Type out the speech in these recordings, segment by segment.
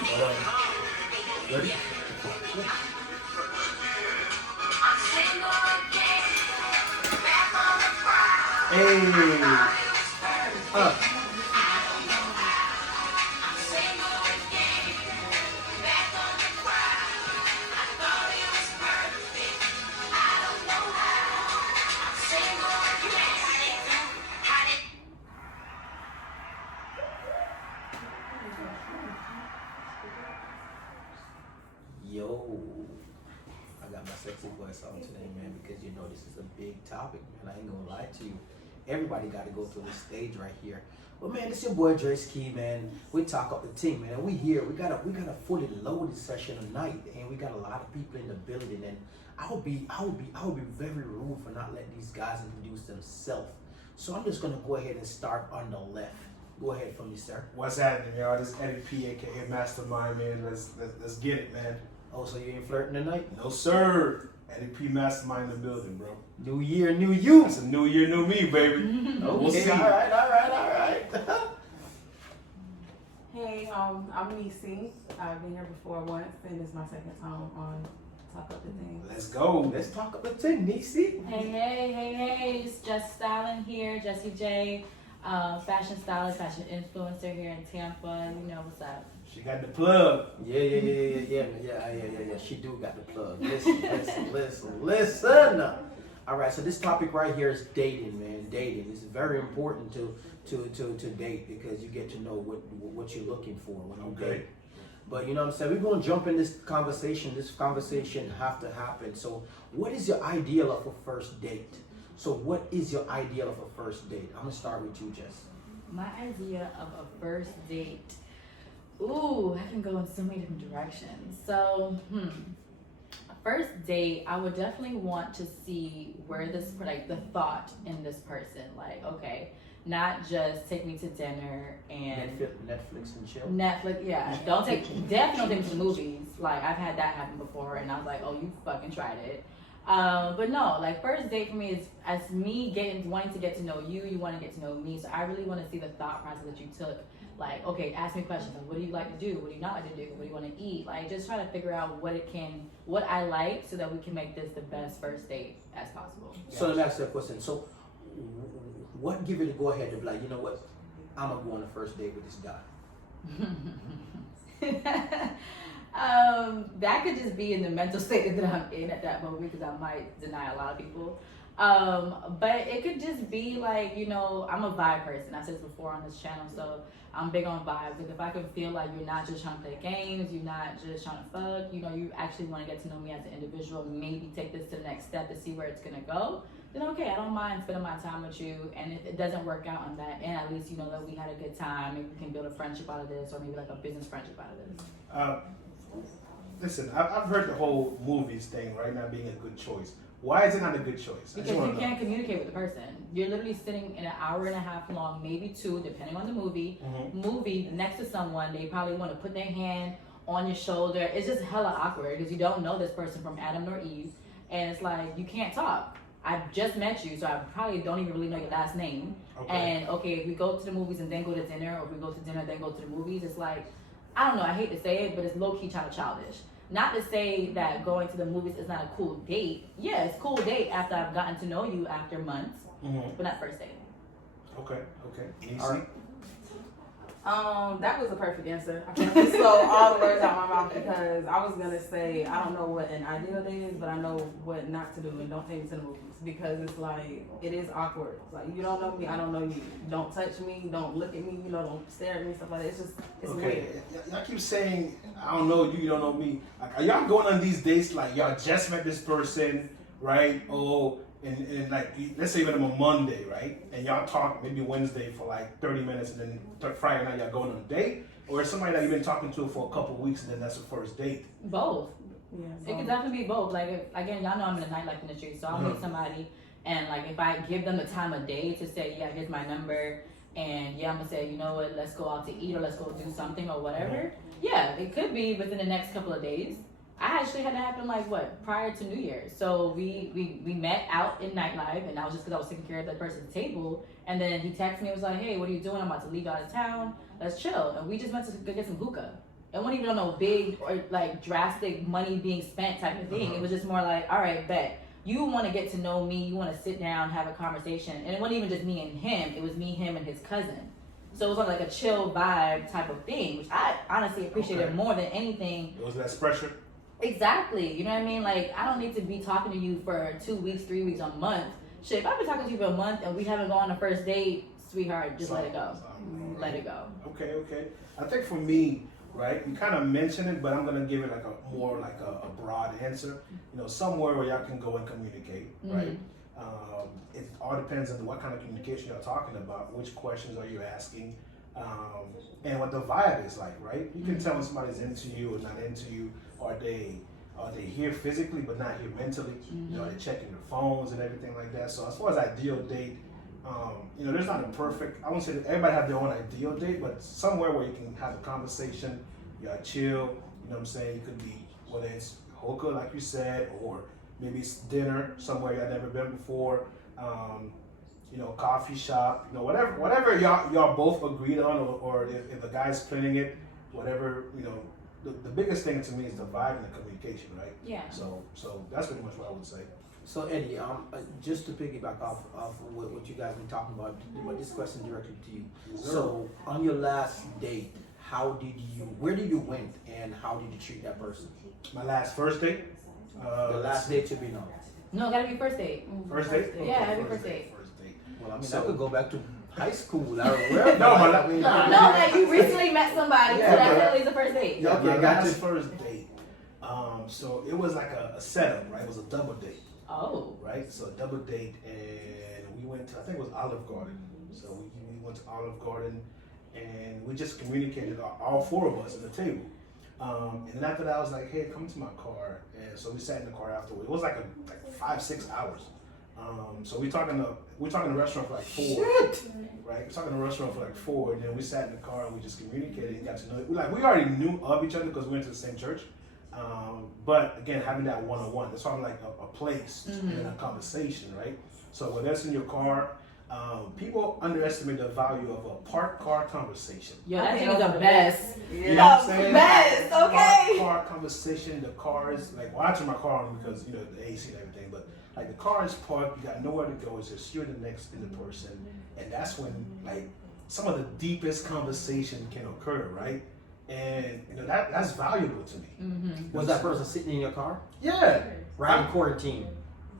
But, ready? Hey. Yo, I got my sexy voice on today, man, because you know this is a big topic, man. I ain't gonna lie to you. Everybody got to go through this stage right here. But man, it's your boy Dre Ski, man. We talk up the team, man. We here. We got a fully loaded session tonight, and we got a lot of people in the building. And I would be very rude for not letting these guys introduce themselves. So I'm just gonna go ahead and start on the left. Go ahead for me, sir. What's happening, y'all? This is Eddie P, aka Mastermind, man. Let's get it, man. Oh, so you ain't flirting tonight? No, sir. Eddie P, Mastermind in the building, bro. New year, new you. It's a new year, new me, baby. Okay, We'll see. all right. Hey, I'm Nisi. I've been here before once, and it's my second time on Talk Up the Thing. Let's go. Let's talk up the thing, Nisi. Hey, it's Jess Styling here, Jessie J, fashion stylist, fashion influencer here in Tampa. You know what's up. She got the plug. Yeah. She do got the plug. Listen. All right, so this topic right here is dating, man. Dating. It's very important to date because you get to know what you're looking for when you date. But you know what I'm saying? We're gonna jump in this conversation. This conversation have to happen. So, what is your ideal of a first date? So, what is your ideal of a first date? I'm gonna start with you, Jess. My idea of a first date. Ooh, I can go in so many different directions. So, first date, I would definitely want to see where this, like, the thought in this person. Like, okay, not just take me to dinner and Netflix and chill. Netflix, yeah. Definitely don't take me to the movies. Like, I've had that happen before, and I was like, oh, you fucking tried it. But no, like, first date for me is as me wanting to get to know you, you want to get to know me. So I really want to see the thought process that you took. Like, okay, ask me questions. Like, what do you like to do? What do you not like to do? What do you want to eat? Like, just trying to figure out what I like so that we can make this the best first date as possible. So let me ask you a question. So, what give you the go ahead to be like, you know what, I'm gonna go on a first date with this guy? That could just be in the mental state that I'm in at that moment because I might deny a lot of people. But it could just be like, you know, I'm a vibe person. I said this before on this channel, so I'm big on vibes. Like if I can feel like you're not just trying to play games, you're not just trying to fuck, you know, you actually want to get to know me as an individual, maybe take this to the next step to see where it's gonna go, then okay, I don't mind spending my time with you. And if it doesn't work out on that end, at least you know that we had a good time. Maybe we can build a friendship out of this, or maybe like a business friendship out of this. Listen, I've heard the whole movies thing right now being a good choice. Why is it not a good choice? Because you can't communicate with the person. You're literally sitting in an hour and a half long, maybe two, depending on the movie. Movie next to someone, they probably want to put their hand on your shoulder. It's just hella awkward because you don't know this person from Adam nor Eve, and it's like you can't talk. I just met you, so I probably don't even really know your last name. Okay. And okay, if we go to the movies and then go to dinner, or if we go to dinner and then go to the movies, it's like, I don't know, I hate to say it, but it's low-key childish. Not to say that going to the movies is not a cool date. Yeah, it's a cool date after I've gotten to know you after months, but not first date. Okay. Easy. All right. That was a perfect answer. I can slow all the words out my mouth because I was gonna say I don't know what an ideal date is, but I know what not to do, and don't take me to the movies because it's like it is awkward. Like you don't know me, I don't know you. Don't touch me, don't look at me, you know, don't stare at me, stuff like that. It's weird. Y'all keep saying I don't know you, you don't know me. Like, are y'all going on these dates like y'all just met this person, right? Oh. And like, let's say you met them on Monday, right? And y'all talk maybe Wednesday for like 30 minutes, and then Friday night y'all going on a date? Or is somebody that you've been talking to for a couple of weeks and then that's the first date? Both. Yeah, it could definitely be both. Like, again, y'all know I'm in the nightlife industry, so I'll meet somebody, and like if I give them the time of day to say, yeah, here's my number, and yeah, I'm gonna say, you know what, let's go out to eat or let's go do something or whatever. Yeah, it could be within the next couple of days. I actually had to happen prior to New Year's. So we met out in nightlife, and that was just because I was taking care of that person's table. And then he texted me and was like, hey, what are you doing? I'm about to leave out of town. Let's chill. And we just went to go get some hookah. it wasn't even no big or like drastic money being spent type of thing. It was just more like, all right, bet. You want to get to know me. You want to sit down, have a conversation. And it wasn't even just me and him. It was me, him, and his cousin. So it was like a chill vibe type of thing, which I honestly appreciated more than anything. It was less pressure. Exactly. You know what I mean? Like, I don't need to be talking to you for 2 weeks, 3 weeks, a month. Shit, if I've been talking to you for a month and we haven't gone on a first date, sweetheart, just let it go. Let it go. Okay. I think for me, right, you kind of mentioned it, but I'm gonna give it like a more like a broad answer. You know, somewhere where y'all can go and communicate, right? It all depends on what kind of communication you're talking about, which questions are you asking, and what the vibe is like, right? You can tell when somebody's into you or not into you. Are they here physically but not here mentally? You know, are they checking their phones and everything like that? So as far as ideal date, you know, there's not a perfect, I won't say that everybody have their own ideal date, but somewhere where you can have a conversation, y'all chill, you know what I'm saying? It could be, whether it's hookah, like you said, or maybe it's dinner somewhere y'all never been before, you know, coffee shop, you know, whatever y'all both agreed on, or if the guy's planning it, whatever, you know, the biggest thing to me is the vibe and the communication, right? Yeah. So that's pretty much what I would say. So Eddie, just to piggyback off what you guys been talking about, but this question directly to you. So on your last date, where did you went and how did you treat that person? My first date. The last date should be known. No, it gotta be first date. First date? Yeah, every first date. Well, I mean, So- I could go back to high school. I don't know. No, but I mean, no, No, like you recently met somebody, Yeah, so that's but- at least the first date. Yeah, Okay, my I got last you. first date. So it was like a setup, right? It was a double date, Oh. right? So a double date, and we went to, I think it was Olive Garden. So we went to Olive Garden, and we just communicated, all four of us at the table. And then after that, I was like, hey, come to my car. And so we sat in the car afterward. It was like 5-6 hours. So we talking to restaurant for like 4. Shit. Right? We're talking to a restaurant for like 4, and then we sat in the car and we just communicated and got to know. We already knew of each other because we went to the same church. But again, having that one-on-one, that's why I'm like a place and a conversation, right? So when that's in your car, people underestimate the value of a parked car conversation. Yo, that thing is the best. You know what I'm saying? Best, okay. Parked car conversation. The car is like, well, I turn my car on because you know the AC and everything, but like the car is parked, you got nowhere to go. It's just you're the next in the person, and that's when like some of the deepest conversation can occur, right? And you know that's valuable to me. Was that person sitting in your car? Yeah. Right in quarantine.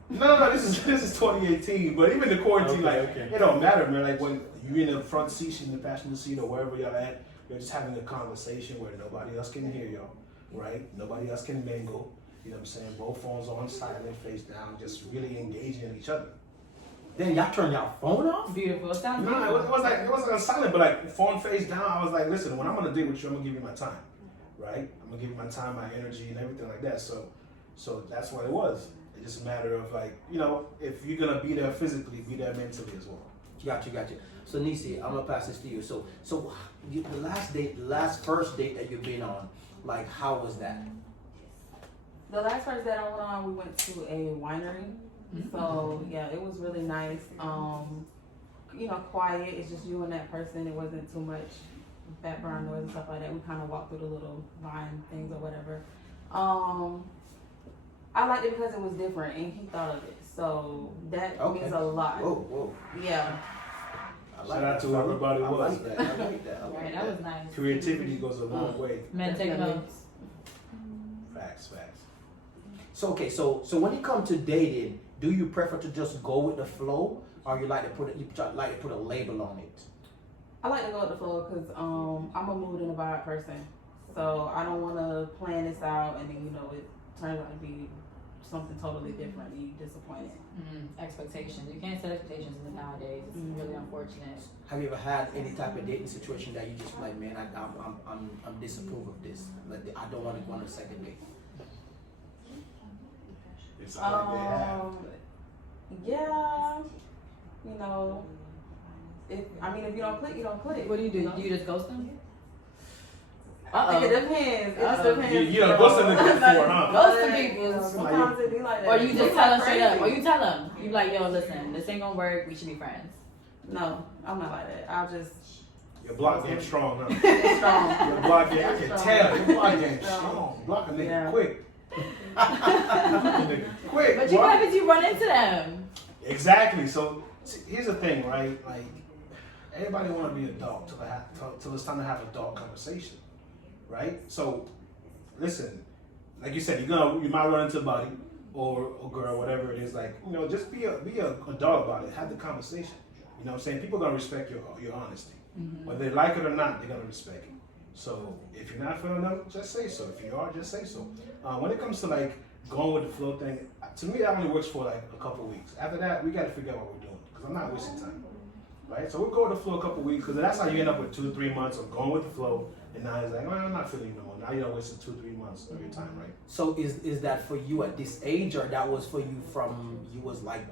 No. This is 2018, but even the quarantine, Okay. it don't matter, man. Like when you're in the front seat, she's in the passenger seat, or wherever y'all at, you're just having a conversation where nobody else can hear y'all, right? Nobody else can mingle. You know what I'm saying? Both phones on silent, face down, just really engaging in each other. Then y'all turn y'all phone off? Beautiful. Sounds No, beautiful. it wasn't on silent, but like phone face down. I was like, listen, when I'm gonna date with you, I'm gonna give you my time, right? I'm gonna give you my time, my energy, and everything like that. So that's what it was. It's just a matter of like, you know, if you're gonna be there physically, be there mentally as well. Got you. So Nisi, I'm gonna pass this to you. So the last first date that you've been on, like how was that? The last first date I went on, we went to a winery. So yeah, it was really nice. You know, quiet. It's just you and that person. It wasn't too much background noise and stuff like that. We kind of walked through the little vine things or whatever. I liked it because it was different and he thought of it. So that means a lot. Whoa. Yeah. I Shout out to whoever everybody I was. like that. I like that. Right, that was nice. Creativity goes a long way. Men take Definitely. notes. Facts. So okay, so when it comes to dating, do you prefer to just go with the flow, or you like to put a label on it? I like to go with the flow because I'm a mood and a vibe person. So I don't want to plan this out and then, you know, it turns out to be something totally different and you're disappointed. Expectations. You can't set expectations nowadays. It's really unfortunate. Have you ever had any type of dating situation that you just like, man, I'm disapprove of this. Like, I don't want to go on a second date. It's like they have. Yeah, you know, if you don't click, you don't click. What do you do? know? Do you just ghost them? I think it depends. It just depends. You know, what's the nigga for, huh? Ghost the people. Sometimes it be like that. Or you just It's tell them like straight up. Or crazy. you tell them. You like, yo, listen, this ain't gonna work. We should be friends. No, I'm not like that. I'll just Your block game strong, huh? It's strong. Your block game, I It's can strong. tell. Your block game It's strong. strong. Block a nigga Yeah. quick. Block a nigga quick. But you boy. what happens? You run into them. Exactly. So see, here's the thing, right? Like everybody want to be adult till it's time to have adult conversation, right? So listen, like you said, you might run into a buddy or a girl, whatever it is. Like just be a adult about it. Have the conversation. You know what I'm saying? People gonna respect your honesty, whether they like it or not. They're gonna respect it. So if you're not feeling them, just say so. If you are, just say so. When it comes to like going with the flow thing, to me that only works for like a couple of weeks. After that, we got to figure out what we're doing because I'm not wasting time, right? So we'll go with the flow a couple of weeks because that's how you end up with 2-3 months of going with the flow, and now it's like, oh, I'm not feeling no more. Now you don't waste 2-3 months of your time, right? So is that for you at this age, or that was for you from you was like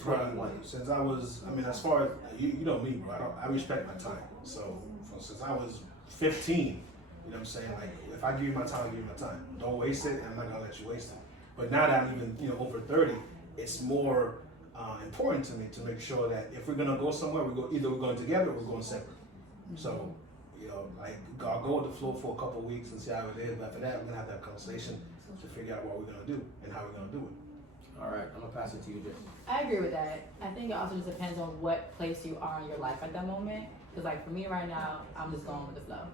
21? Since I was, as far as you know me, bro, I respect my time. So since I was 15, you know what I'm saying? Like if I give you my time, I give you my time. Don't waste it, and I'm not gonna let you waste it. But now that I'm even over 30, it's more important to me to make sure that if we're gonna go somewhere, we're going together or we're going separate. So like I'll go with the flow for a couple of weeks and see how it is. But after that, we're gonna have that conversation to figure out what we're gonna do and how we're gonna do it. All right, I'm gonna pass it to you, Jay. I agree with that. I think it also just depends on what place you are in your life at that moment. Because like for me right now, I'm just going with the flow.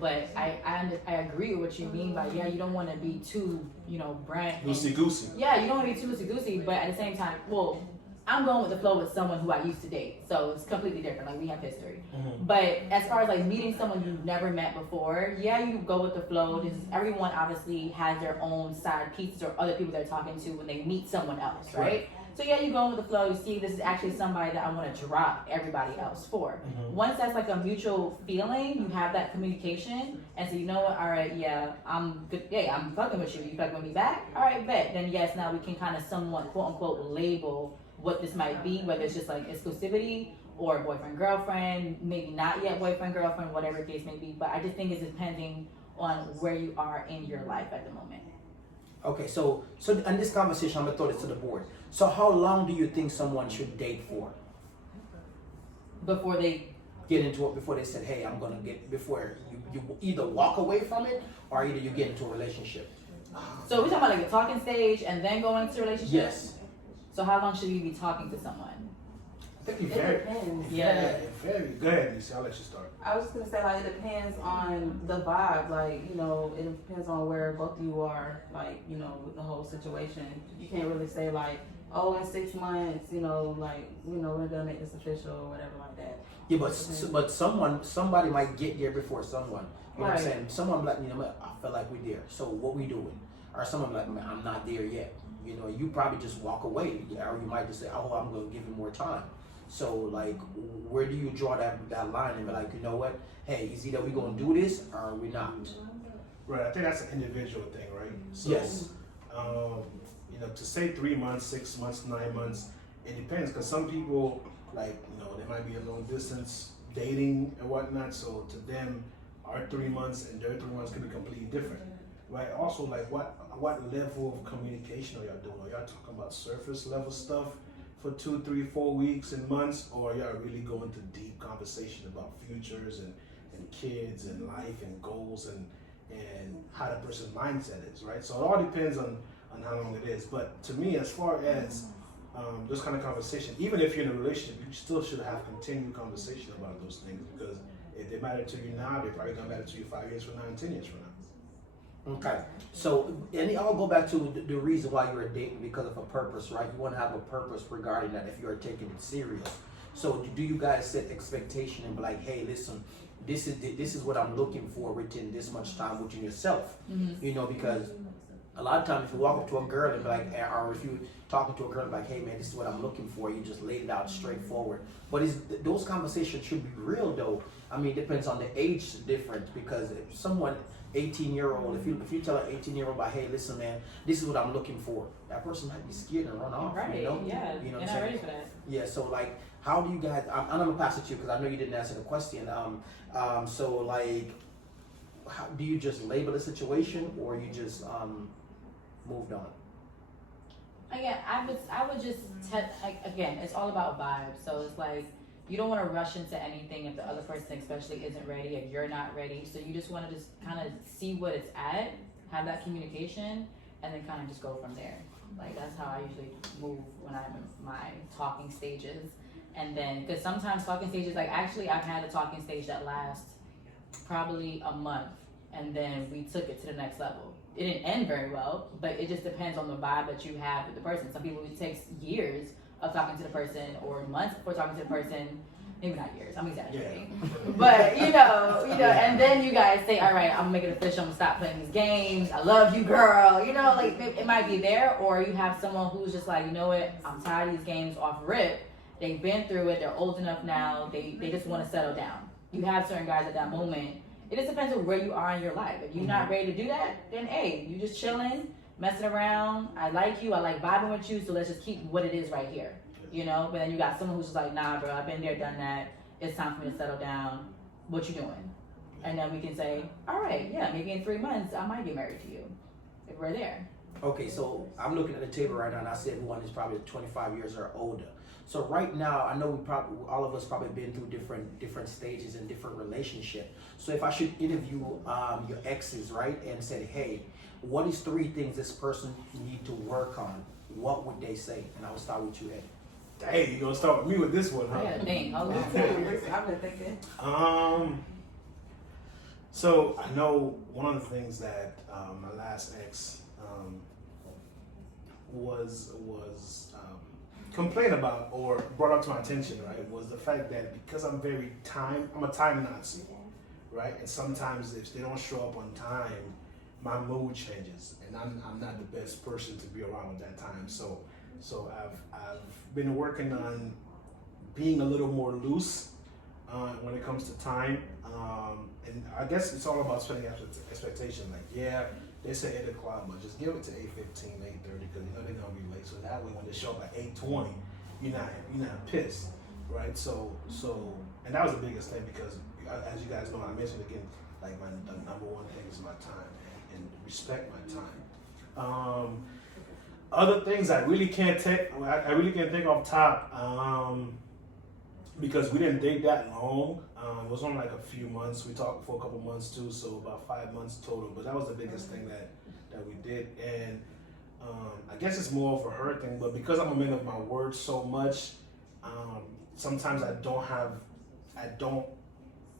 But I agree with what you mean by you don't want to be too brand Loosey goosey. Yeah, you don't want to be too loosey goosey, but at the same time, well, I'm going with the flow with someone who I used to date, so it's completely different. Like we have history. But as far as like meeting someone you've never met before, you go with the flow. Just everyone obviously has their own side pieces or other people they're talking to when they meet someone else, right? So you go with the flow. You see, this is actually somebody that I want to drop everybody else for. Once that's like a mutual feeling, you have that communication, and so you know what? All right, I'm good. Yeah, I'm fucking with you. You fucking with me back? All right, bet. Then yes, now we can kind of somewhat quote unquote label what this might be, whether it's just like exclusivity or boyfriend girlfriend, maybe not yet boyfriend girlfriend, whatever the case may be. But I just think it's depending on where you are in your life at the moment. Okay, so in this conversation, I'm gonna throw this to the board. So how long do you think someone should date for? Before they get into it, before they said, hey, I'm gonna get, before you either walk away from it or either you get into a relationship? So we're talking about like a talking stage and then going into a relationship? Yes. So how long should we be talking to someone? I think It depends. It very. Go ahead, Nisi. I'll let you start. I was just gonna say, like, it depends on the vibe. Like, it depends on where both of you are, like, with the whole situation. You can't really say, like, oh, in 6 months, we're gonna make this official or whatever like that. Yeah, but somebody might get there before someone. You know what I'm saying? Someone like, I feel like we're there. So what we doing? Or someone like, man, I'm not there yet. You probably just walk away, or you might just say, oh, I'm gonna give him more time. So like, where do you draw that line and be like, you know what? Hey, is either we gonna do this or we not? Right. I think that's an individual thing, right? So, Yes. To say 3 months, 6 months, 9 months, it depends. Because some people, like, they might be a long distance dating and whatnot. So to them, our 3 months and their 3 months could be completely different, right? Also, like, what level of communication are y'all doing? Are y'all talking about surface level stuff for 2, 3, 4 weeks and months, or are y'all really going to deep conversation about futures and kids and life and goals and how the person's mindset is, right? So it all depends on how long it is. But to me, as far as those kind of conversation, even if you're in a relationship, you still should have continued conversation about those things, because if they matter to you now, they're probably gonna matter to you 5 years from now and 10 years from now. Okay, so and I'll go back to the reason why you're dating, because of a purpose, right? You want to have a purpose regarding that if you're taking it serious. So do you guys set expectation and be like, hey, listen, this is what I'm looking for within this much time within yourself? Because a lot of times if you walk up to a girl and be like, or if you talking to a girl and be like, hey man, this is what I'm looking for, you just laid it out straightforward. But those conversations should be real though. It depends on the age difference, because if someone 18-year-old, if you tell an 18-year-old about, hey, listen, man, this is what I'm looking for, that person might be scared and run off. Right, yeah. You know what You're I'm not saying? ready for that. Yeah, so like, how do you guys? I'm gonna pass it to you because I know you didn't answer the question. So like, how do you just label the situation, or you just moved on? Again, I would just again, it's all about vibes. So it's like, you don't want to rush into anything if the other person especially isn't ready, if you're not ready. So you just want to just kind of see what it's at, have that communication, and then kind of just go from there. Like that's how I usually move when I'm in my talking stages. And then, because sometimes talking stages, like actually I've had a talking stage that lasts probably a month, and then we took it to the next level. It didn't end very well, but it just depends on the vibe that you have with the person. Some people, it takes years of talking to the person, or months before talking to the person. Maybe not years, I'm exaggerating. Yeah. But you know, and then you guys say, all right, I'm gonna make it official, I'm gonna stop playing these games, I love you, girl. You know, like it might be there, or you have someone who's just like, you know what, I'm tired of these games off rip. They've been through it, they're old enough now, they just wanna settle down. You have certain guys at that moment. It just depends on where you are in your life. If you're not ready to do that, then hey, you just chilling, messing around. I like you, I like vibing with you, so let's just keep what it is right here. You know, but then you got someone who's just like, nah, bro, I've been there, done that. It's time for me to settle down. What you doing? And then we can say, all right, yeah, maybe in 3 months I might get married to you if we're there. Okay, so I'm looking at the table right now, and I said one is probably 25 years or older. So right now, I know we probably, all of us probably been through different stages and different relationships. So if I should interview your exes, right, and said, hey, what is 3 things this person need to work on? What would they say? And I will start with you, Eddie. Hey, you gonna start with me with this one, huh? Yeah, dang, hold on. I've been thinking. So I know one of the things that my last ex was complained about or brought up to my attention, right, was the fact that because I'm a time Nazi, right, and sometimes if they don't show up on time, my mood changes, and I'm not the best person to be around at that time. So I've been working on being a little more loose when it comes to time, and I guess it's all about setting expectation. Like, yeah, they say 8 o'clock, but just give it to 8:15, 8:30, because you know they're gonna be late. So that way, when they show up at 8:20, you're not pissed, right? So, and that was the biggest thing, because as you guys know, I mentioned again, like the number one thing is my time, and respect my time. Other things I really can't think off top, because we didn't date that long. It was only like a few months. We talked for a couple months too, so about 5 months total. But that was the biggest thing that we did. And I guess it's more of a her thing, but because I'm a man of my word so much, sometimes I don't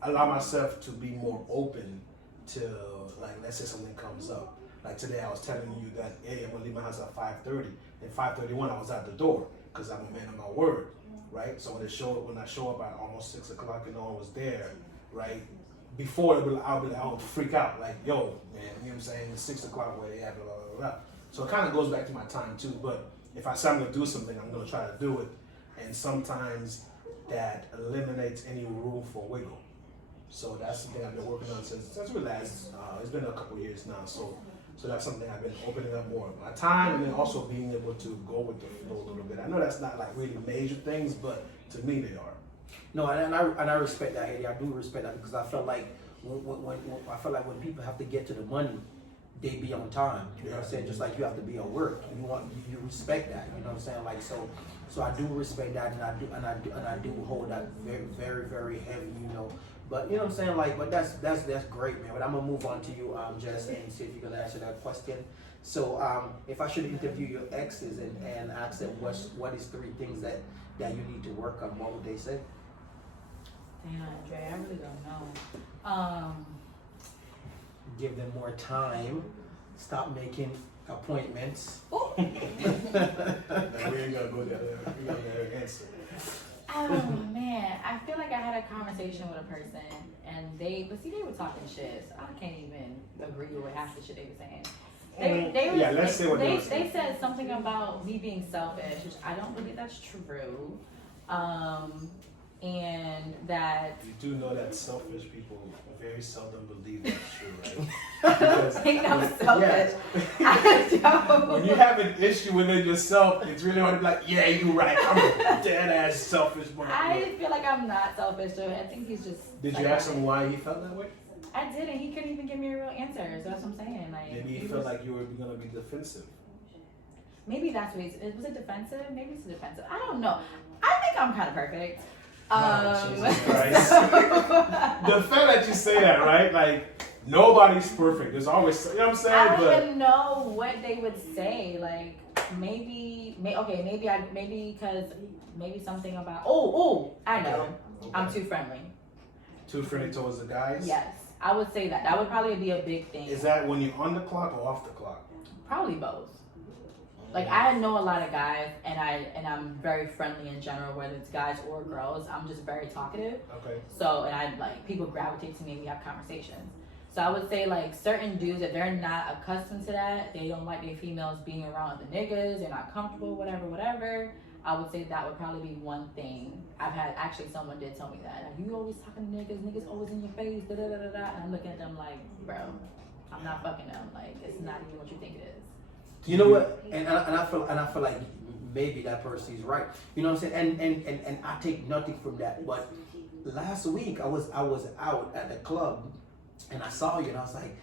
allow myself to be more open to, like, let's say something comes up. Like today, I was telling you that, hey, I'm gonna leave my house at 5:30, and 5:31 I was out the door, because I'm a man of my word, right? So when I show up at almost 6 o'clock and no one was there, right? Before I'll freak out, like, yo, man, you know what I'm saying? It's 6 o'clock where they have blah, blah, blah. So it kind of goes back to my time too. But if I say I'm gonna do something, I'm gonna try to do it, and sometimes that eliminates any room for wiggle. So that's something I've been working on since we last. It's been a couple years now. So that's something I've been opening up more of my time, and then also being able to go with the flow a little bit. I know that's not like really major things, but to me they are. No, and I respect that, Eddie. I do respect that, because I felt like when people have to get to the money, they be on time. You know what I'm saying? Just like you have to be at work. You respect that. You know what I'm saying? Like so I do respect that, and I do hold that very, very, very heavy. You know. But you know what I'm saying, like, but that's great, man. But I'm gonna move on to you, Jess, and see if you can answer that question. So, if I should interview your exes and ask them what is 3 things that you need to work on, what would they say? Damn, Andre, I really don't know. Give them more time. Stop making appointments. We ain't gonna go there. We got to answer. Oh man, I feel like I had a conversation with a person, and they were talking shit. So I can't even agree with half the shit they were saying. They said something about me being selfish, which I don't believe that's true. And that you do know that selfish people very seldom believe that's true, right? Because, I think I'm selfish. Yeah. When you have an issue with it yourself, it's really hard to be like, yeah, you're right. I'm a dead ass selfish man. I feel like I'm not selfish, so I think he's just. Did you ask him why he felt that way? I did, and he couldn't even give me a real answer. So that's what I'm saying. Like, maybe he felt like you were gonna be defensive. Maybe that's what was it defensive? Maybe it's defensive. I don't know. I think I'm kind of perfect. Jesus Christ. The fact that you say that, right? Like, nobody's perfect. There's always, you know what I'm saying? I don't But even know what they would say. Like maybe something about. I know. Okay. I'm too friendly. too friendly towards the guys? Yes, I would say that. That would probably be a big thing. Is that when you're on the clock or off the clock? Probably both. Like I know a lot of guys, and I'm very friendly in general, whether it's guys or girls. I'm just very talkative. Okay. So and I like people gravitate to me. We have conversations. So I would say like certain dudes, if they're not accustomed to that, they don't like their females being around the niggas. They're not comfortable, whatever. I would say that would probably be one thing. I've had actually someone did tell me that. Like, you always talking to niggas always in your face, da da da da da. And I'm looking at them like, bro, I'm not fucking them. Like it's not even what you think it is. You know what? And I feel like maybe that person is right. You know what I'm saying? And I take nothing from that. But last week I was out at the club and I saw you and I was like,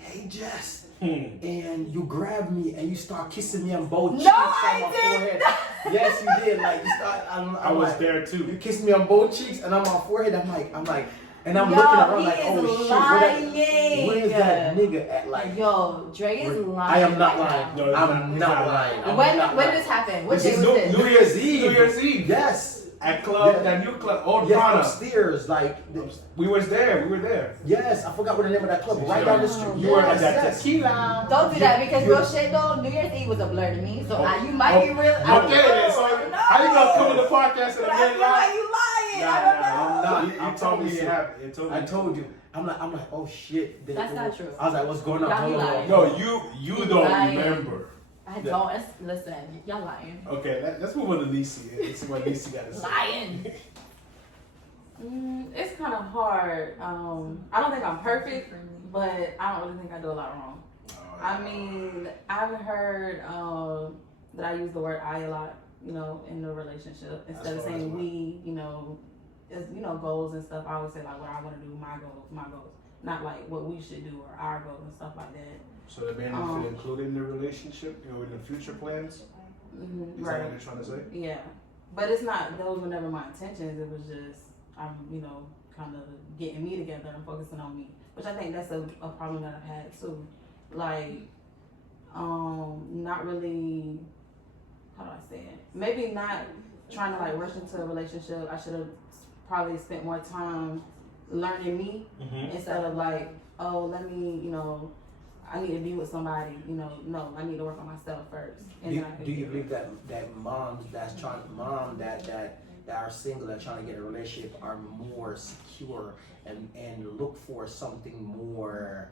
hey Jess. And you grabbed me and you start kissing me on both cheeks on my forehead. Yes, you did. Like you start. I was like, there too. You kissed me on both cheeks and on my forehead. I'm like. And I'm looking around like, oh shit, where is that nigga at? Like, yo, Dre is lying. I am not lying. No, I'm not lying. When did this happen? What day was this? New Year's Eve. New Year's Eve. Yes. At club, that new club, Old Yes, Prana. upstairs, like. We were there. Yes, I forgot what the name of that club. Right down the street. You were at that Yes. tequila. Don't do that because real shit though, New Year's Eve was a blur to me. So you might be real. Okay, then. So how you gonna come in the podcast and I feel like you lying. I don't know. You told me it happened. I told you. I'm like, oh shit. That's not true. I was like, what's going on? Y'all be lying. No, you don't lying. remember. I don't. Listen, y'all lying. Okay, let's move on to Lisi. Let's see what Lisi got to say. Lying. It's kind of hard. I don't think I'm perfect, but I don't really think I do a lot wrong. I mean, I've heard that I use the word I a lot, you know, in the relationship instead of saying we, you know, as you know, goals and stuff. I always say like what I want to do, my goals, not like what we should do or our goals and stuff like that. So the man feel included in the relationship, you know, in the future plans? Is Right. that what you're trying to say? Yeah, but it's not. Those were never my intentions. It was just I'm, you know, kind of getting me together and focusing on me, which I think that's a problem that I've had too. Like, not really. How do I say it? Maybe not trying to like rush into a relationship. I should have probably spent more time learning me instead of like, oh, let me, you know, I need to be with somebody, you know. No, I need to work on myself first. And Do you believe that moms that are single that trying to get a relationship are more secure and look for something more,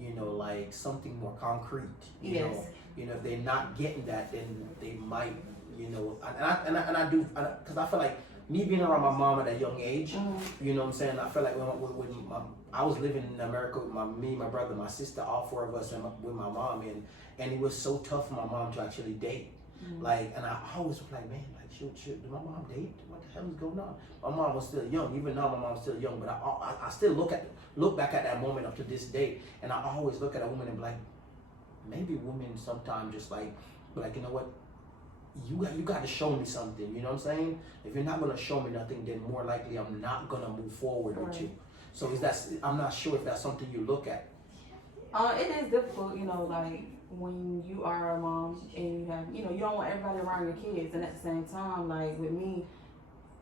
you know, like something more concrete? You know, if they're not getting that, then they might, you know. And I do, because I feel like me being around my mom at a young age, you know what I'm saying? I feel like when I was living in America with me, my brother, my sister, all four of us, and with my mom, and it was so tough for my mom to actually date. Like, and I always was like, man, like, should my mom date? What the hell is going on? My mom was still young. Even now, my mom's still young, but I still look back at that moment up to this day, and I always look at a woman and be like, maybe women sometimes just like, you know what? You got to show me something. You know what I'm saying? If you're not gonna show me nothing, then more likely I'm not gonna move forward with you. So I'm not sure if that's something you look at. It is difficult, you know, like when you are a mom and you have, you know, you don't want everybody around your kids, and at the same time, like with me,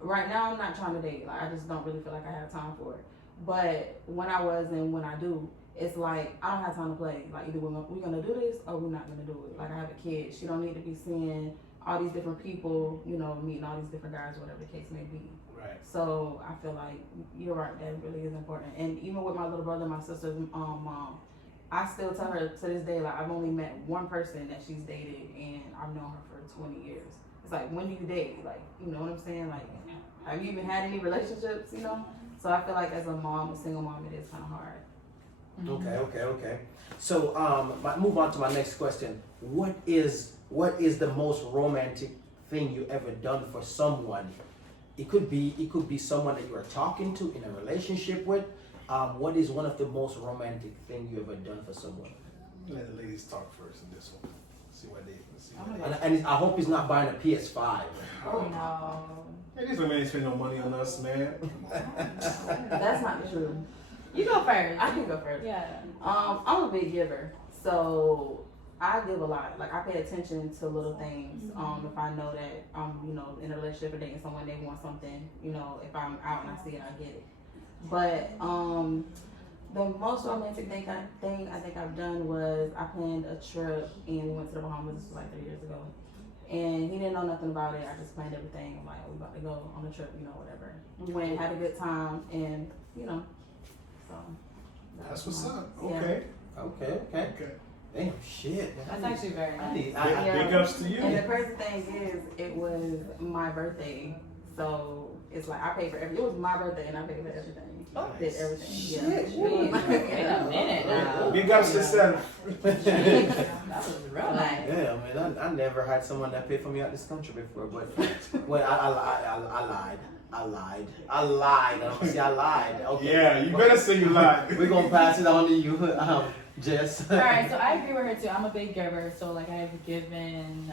right now I'm not trying to date. Like I just don't really feel like I have time for it. But when I was and when I do, it's like I don't have time to play. Like either we're gonna do this or we're not gonna do it. Like I have a kid, she don't need to be seeing all these different people, you know, meeting all these different guys, whatever the case may be. Right. So I feel like you're right, that really is important. And even with my little brother, my sister's mom, I still tell her to this day, like I've only met one person that she's dated and I've known her for 20 years. It's like, when do you date? Like, you know what I'm saying? Like, have you even had any relationships, you know? So I feel like as a mom, a single mom, it is kind of hard. Okay. So move on to my next question. What is the most romantic thing you ever done for someone? It could be someone that you are talking to in a relationship with. What is one of the most romantic thing you ever done for someone? Let the ladies talk first in this one. See what they. See Oh what my they. And I hope he's not buying a PS5. Oh no. Hey, these women ain't spending no money on us, man. That's not true. You go first. I can go first. Yeah. I'm a big giver, so I give a lot. Like I pay attention to little things. If I know that I'm, in a relationship or dating someone, they want something. If I'm out and I see it, I get it. But the most romantic thing I think I've done was I planned a trip and we went to the Bahamas. This was like 3 years ago, and he didn't know nothing about it. I just planned everything. I'm like, we about to go on a trip, whatever. We went, had a good time, and so. That's what's up. Yeah. Okay. Okay. Okay. Damn, shit. That's actually very nice. Big ups to you. And the crazy thing is, it was my birthday, so it's like I paid for everything. It was my birthday, and I paid for everything. Oh, Did everything. Shit. Wait a minute now. Big ups to yourself. That was real nice. Yeah, man, I never had someone that paid for me out this country before, but well, I lied. I'm gonna say I lied. Okay. Yeah, you better say you lied. We're gonna pass it on to you, Jess. Alright, so I agree with her too. I'm a big giver, so like I've given,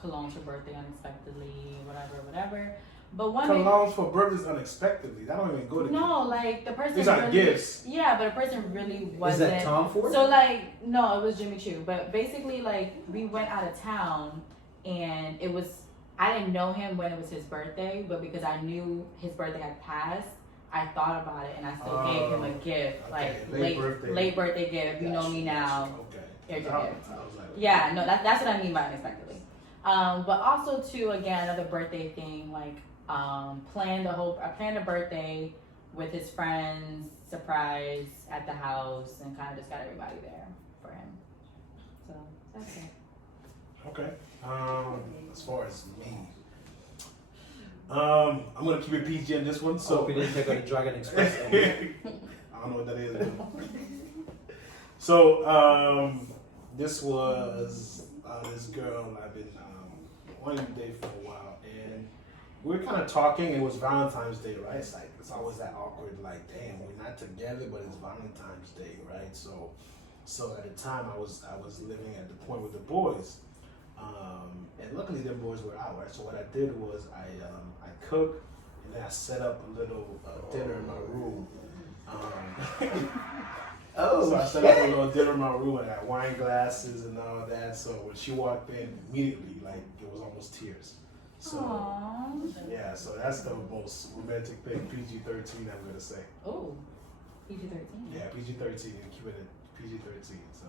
cologne for birthday unexpectedly, whatever. But one big, Colognes for birthdays unexpectedly. That don't even go together. no, like the person These are really, gifts. Yeah, but the person really wasn't. Is that Tom Ford? So like, no, it was Jimmy Choo. But basically, like we went out of town, and it was I didn't know him when it was his birthday, but because I knew his birthday had passed, I thought about it and I still gave him a gift, Okay, like late birthday gift. You know me now. Okay. Here's your gift. I was like, Yeah, no, that's what I mean by unexpectedly. But also too, again, another birthday thing, like I planned a birthday with his friends, surprise at the house, and kind of just got everybody there for him. So that's it. okay. As far as me, I'm gonna keep it PG on this one. So So we didn't take on the Dragon Express. I don't know what that is. So this was this girl I've been wanting to date for a while, and we were kind of talking. It was Valentine's Day, right? It's always that awkward, like, damn, we're not together, but it's Valentine's Day, right? So at the time I was living at the point with the boys, and luckily them boys were out, right? So what I did was I cooked, and then I set up a little dinner in my room. So I set up a little dinner in my room, and I got wine glasses and all that. So when she walked in, immediately, like, it was almost tears. So Aww. yeah, so that's the most romantic thing. PG-13, I'm gonna say. Oh, PG-13. Yeah, PG-13, and keep it at PG-13. So,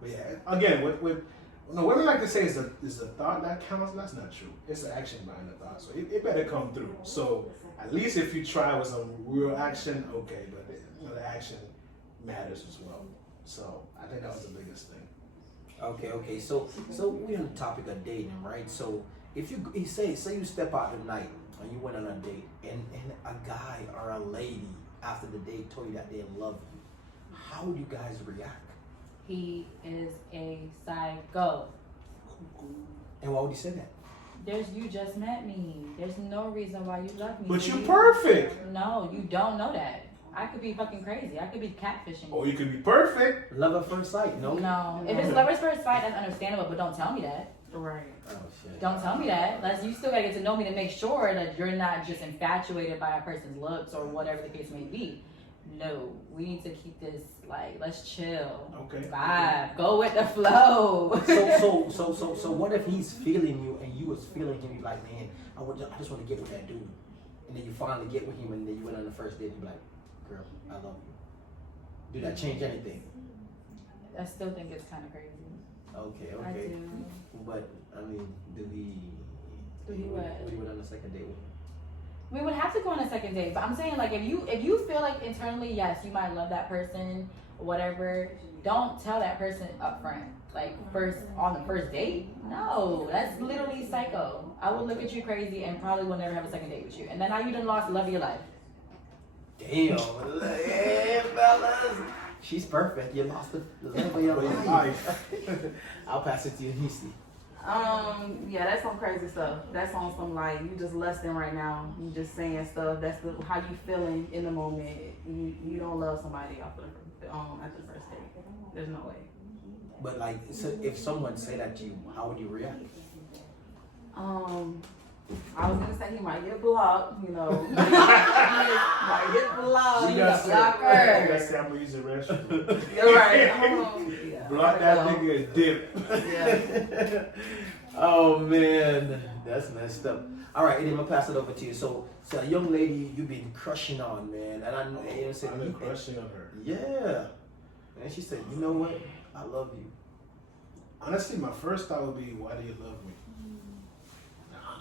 but yeah, again, with women like to say is the thought that counts. That's not true. It's the action behind the thought. So it better come through. So at least if you try with some real action, okay, but the action matters as well. So I think that was the biggest thing. Okay. So we're on the topic of dating, right? So if you say you step out tonight and you went on a date, and a guy or a lady after the date told you that they love you, how would you guys react? He is a psycho. And why would you say that? You just met me. There's no reason why you love me. But baby. you're perfect. No, you don't know that. I could be fucking crazy. I could be catfishing. Or you could be perfect. Love at first sight? No. No. If it's lovers first sight, that's understandable, but don't tell me that. Right. Oh shit. Don't tell me that. You still gotta get to know me to make sure that you're not just infatuated by a person's looks or whatever the case may be. No, we need to keep this let's chill. Okay. Vibe. Go with the flow. So what if he's feeling you and you was feeling him? You like, man, I just want to get with that dude, and then you finally get with him, and then you went on the first date. And you like, girl, I love you. Do that change anything? I still think it's kind of crazy. Okay. I do. But I mean, do he what? Would he went on the second date with him? We would have to go on a second date, but I'm saying if you feel like internally, yes, you might love that person, or whatever. Don't tell that person up front, on the first date. No, that's literally psycho. I would look at you crazy and probably will never have a second date with you. And then now you done lost the love of your life. Damn, hey, fellas. She's perfect. You lost the love of your life. I'll pass it to you, Nisi. Yeah, that's some crazy stuff. That's on some you just lusting right now. You just saying stuff. That's how you feeling in the moment. You don't love somebody after the first date. There's no way. But like, so if someone say that to you, how would you react? I was gonna say he might get blocked, you know. Might get blocked. You You gotta got blocker. You gotta say I'm gonna use the restroom. You're right. Yeah. Block that nigga and dip. Yeah. Oh man, that's messed up. All right, Eddie, I'm gonna pass it over to you. So a young lady you've been crushing on, man, and I know you know, I've been crushing on her. Yeah, and she said, you know what, I love you. Honestly, my first thought would be, why do you love me?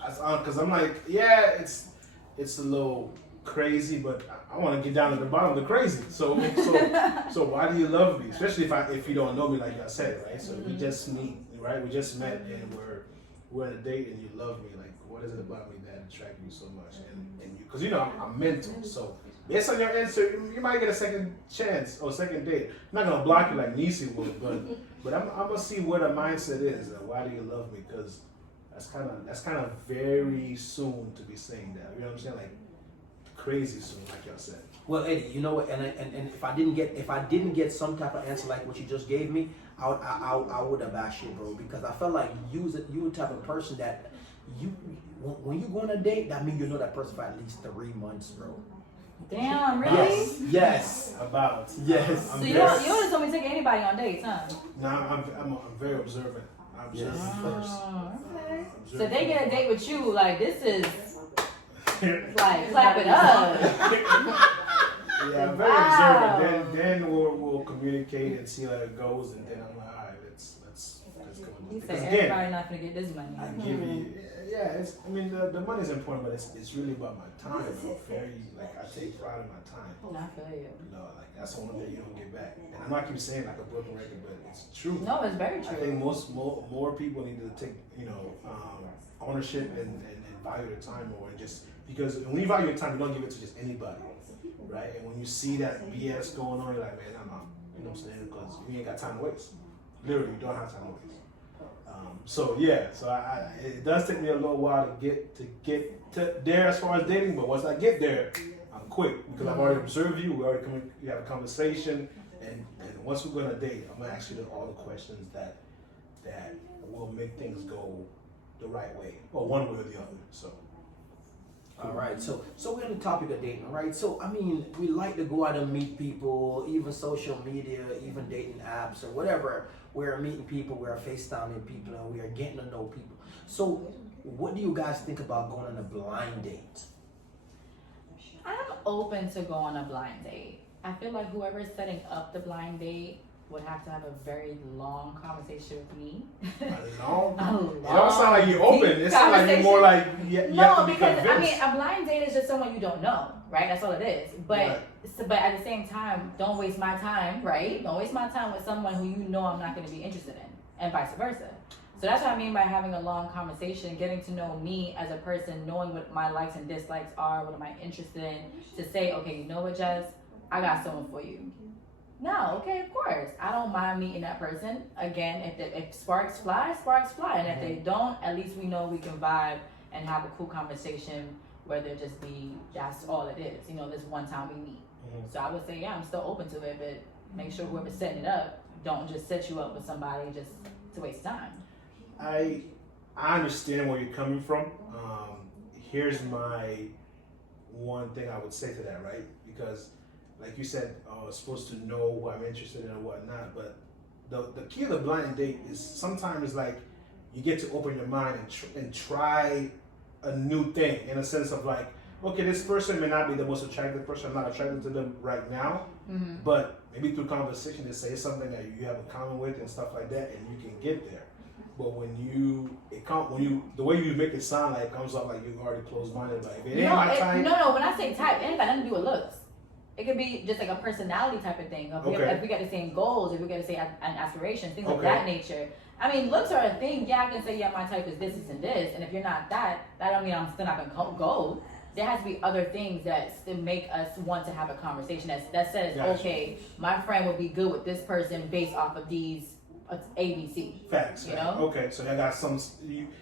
Because I'm like, yeah, it's a little crazy, but I want to get down to the bottom of the crazy. So why do you love me? Especially if you don't know me, like I said, right? So we just meet, right? We just met and we're on a date, and you love me. Like, what is it about me that attracted you so much? And because you know I'm mental, so based on your answer, you might get a second chance or second date. I'm not gonna block you like Nisi would, but I'm gonna see what the mindset is. Why do you love me? Because that's kind of very soon to be saying that. You know what I'm saying? Like crazy soon, like y'all said. Well, Eddie, you know what? And if I didn't get some type of answer like what you just gave me, I would have asked you, bro, because I felt like you the type of person that when you go on a date, that means you know that person for at least 3 months, bro. Damn, really? Yes. About Yes. So you don't told me to take anybody on dates, huh? No, I'm very observant. I observe first. Okay. Observe So they get a date with you, like this is first. like clap it up. Yeah, I'm very Wow. observant. Then we'll communicate and see how it goes, and then I'm like, all right, let's go. He Because said again, everybody not gonna get this money. I give you, yeah. I mean, the money's important, but it's really about my time. I take pride in my time. I feel you. You know, like that's the one thing you don't get back. And I'm not keep saying like a broken record, but it's true. No, it's very I think true. more people need to take ownership and value their time more, and just because when you value your time, you don't give it to just anybody, right? And when you see that BS going on, you're like, man, I'm out. You know what I'm saying? Because you ain't got time to waste. Literally, you don't have time to waste. So it does take me a little while to get to there as far as dating, but once I get there, I'm quick because I've already observed you. We have a conversation, and once we're gonna date, I'm gonna ask you all the questions that will make things go the right way, or one way or the other. So. All right, so we're on the topic of dating, right? So I mean, we like to go out and meet people, even social media, even dating apps or whatever. We're meeting people, we're FaceTiming people, and we are getting to know people. So, what do you guys think about going on a blind date? I'm open to go on a blind date. I feel like whoever's setting up the blind date would have to have a very long conversation with me. It don't long, sound like you're open. It sounds like you're more like you have No, to be because convinced. I mean, a blind date is just someone you don't know, right? That's all it is. But Right. but at the same time, don't waste my time, right? Don't waste my time with someone who you know I'm not going to be interested in, and vice versa. So that's what I mean by having a long conversation, getting to know me as a person, knowing what my likes and dislikes are, what am I interested in, to say, okay, you know what, Jess, I got someone for you. No, okay, of course. I don't mind meeting that person. Again, if sparks fly, sparks fly. And if they don't, at least we know we can vibe and have a cool conversation, whether it just be, that's all it is. You know, this one time we meet. Mhm. So I would say, yeah, I'm still open to it, but make sure whoever's setting it up, don't just set you up with somebody just to waste time. I understand where you're coming from. Here's my one thing I would say to that, right? Because like you said, I'm supposed to know who I'm interested in and whatnot, but the key of the blind date is sometimes like you get to open your mind and try a new thing in a sense of like, okay, this person may not be the most attractive person, I'm not attracted to them right now, but maybe through conversation they say something that you have in common with and stuff like that, and you can get there. But the way you make it sound like it comes off like you're already closed-minded, like if it ain't my type. No, when I say type, it ain't got nothing to do with looks. It could be just like a personality type of thing. If we got the same goals, if we got the same aspirations, things of that nature. I mean, looks are a thing. Yeah, I can say, yeah, my type is this, and this. And if you're not that don't mean I'm still not going to go. There has to be other things that make us want to have a conversation that says, okay, my friend would be good with this person based off of these ABC. Facts. You know? Okay, so they got some.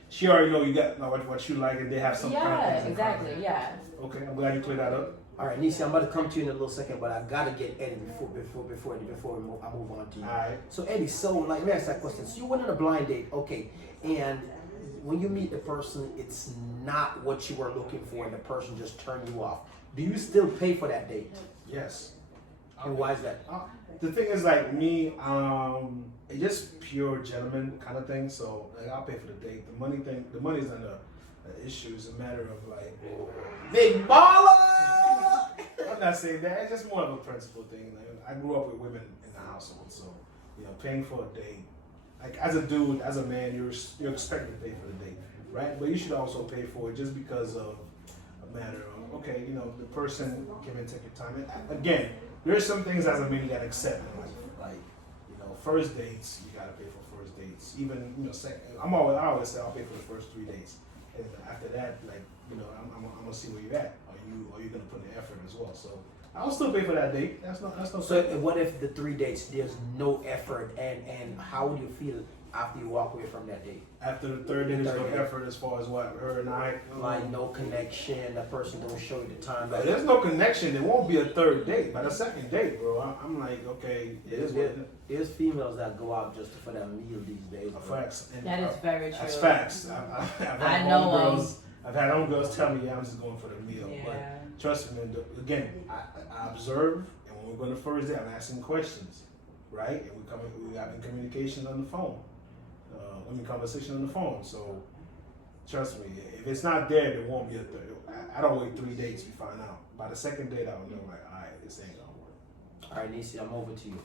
She already know you got what you like, and they have some kind of things in exactly. common. Yeah. Okay, I'm glad you cleared that up. All right, Nisi, I'm about to come to you in a little second, but I gotta get Eddie before I move on to you. All right. So Eddie, so like, let me ask that question. So you went on a blind date, okay, and when you meet the person, it's not what you were looking for, and the person just turned you off. Do you still pay for that date? Yes. And why is that? The thing is, like me, it's just pure gentleman kind of thing. So like, I'll pay for the date. The money's not an issue. It's a matter of like, Big baller! I'm not saying that. It's just more of a principle thing. Like, I grew up with women in the household, so paying for a date. Like as a dude, as a man, you're expected to pay for the date, right? But you should also pay for it just because of a matter of the person came and take your time. And again, there's some things as a man you gotta accept in life, like first dates. You gotta pay for first dates. Even second. I always say I'll pay for the first 3 dates, and after that, like I'm gonna see where you're at. Are you gonna put in the effort as well? So I'll still pay for that date. That's no. So what if the 3 dates there's no effort, and how would you feel after you walk away from that date? After the third date, there's no effort as far as what her and I. Like no connection. That person don't show you the time. There's no connection. There won't be a third date. By the second date, bro, I'm like, okay, it is what it is. There's females that go out just for that meal these days. Facts. And That is very true. That's facts. I've had homegirls tell me, yeah, I'm just going for the meal. Yeah. But trust me, man, again, I observe, and when we're going to first date, I'm asking questions, right? And we having communication on the phone, conversation on the phone. So trust me, if it's not there won't be a third. I don't wait 3 dates, you find out. By the second date, I'll know, like, all right, this ain't gonna work. All right, Nisi, I'm over to you.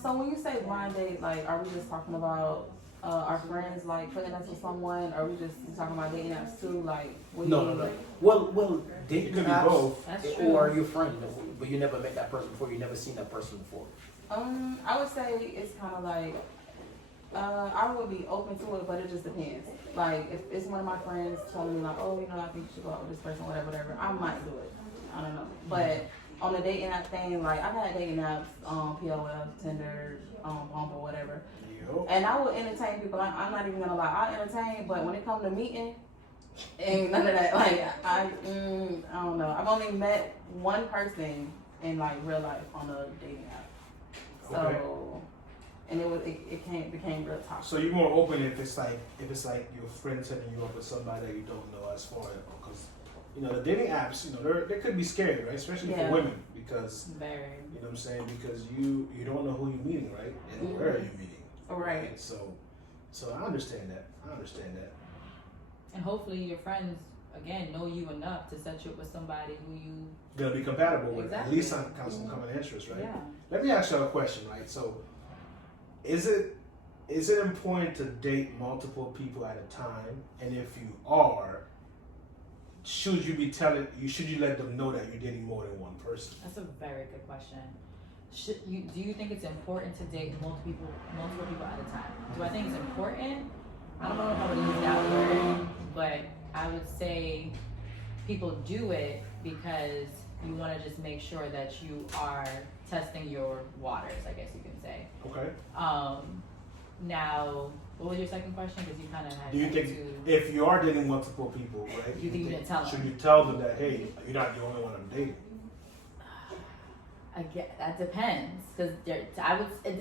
So when you say blind date, like, are we just talking about our friends, like, putting us with someone? Or are we just talking about dating apps too? Like, what do you No. Well, dating It could be apps, both. That's true. or your friend, but you never met that person before. You never seen that person before. I would say it's kind of like, I would be open to it, but it just depends. Like, if it's one of my friends telling me, like, oh, I think you should go out with this person, whatever, I might do it. I don't know. But on the dating app thing, like, I've had dating apps, POF, Tinder, Bumble, whatever. And I will entertain people. I'm not even gonna lie. I entertain, but when it comes to meeting, ain't none of that. Like, I don't know. I've only met one person in like real life on a dating app. So, Okay. and it became real toxic. So you're more open if it's like your friend setting you up with somebody that you don't know, as far as because the dating apps, they could be scary, right? Especially for women, because Very. you know what I'm saying, because you don't know who you're meeting, right? And where are you meeting? Right. So I understand that. And hopefully your friends, again, know you enough to set you up with somebody who you... Gonna be compatible with, at Exactly. least some common interest, right? Yeah. Let me ask you a question, right? So, is it important to date multiple people at a time? And if you are, should you let them know that you're dating more than one person? That's a very good question. Do you think it's important to date multiple people at a time? Do I think it's important? I don't know how to use that word, but I would say people do it because you want to just make sure that you are testing your waters, I guess you can say. Okay. Now, what was your second question? Because you kind of had. Do you think if you are dating multiple people, right? You think you didn't tell them? Should you tell them that, hey, you're not the only one I'm dating? That depends, because it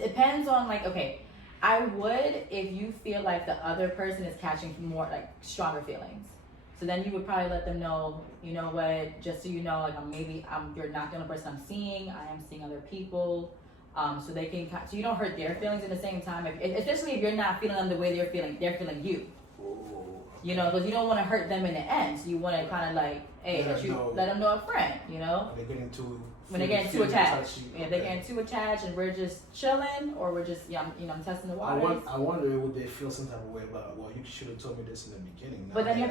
depends on, like, okay, I would if you feel like the other person is catching more, like, stronger feelings. So then you would probably let them know, you know what, just so you know, like, you're not the only person I'm seeing. I am seeing other people, so they can, so you don't hurt their feelings at the same time. Especially if you're not feeling them the way they're feeling you. Because you don't want to hurt them in the end. So you want to kind of like, hey, let them know up front, When they're getting too attached. Yeah, they're getting too attached and we're just chilling, or we're just, I'm testing the waters. I wonder would they feel some type of way about, well, you should have told me this in the beginning. But then you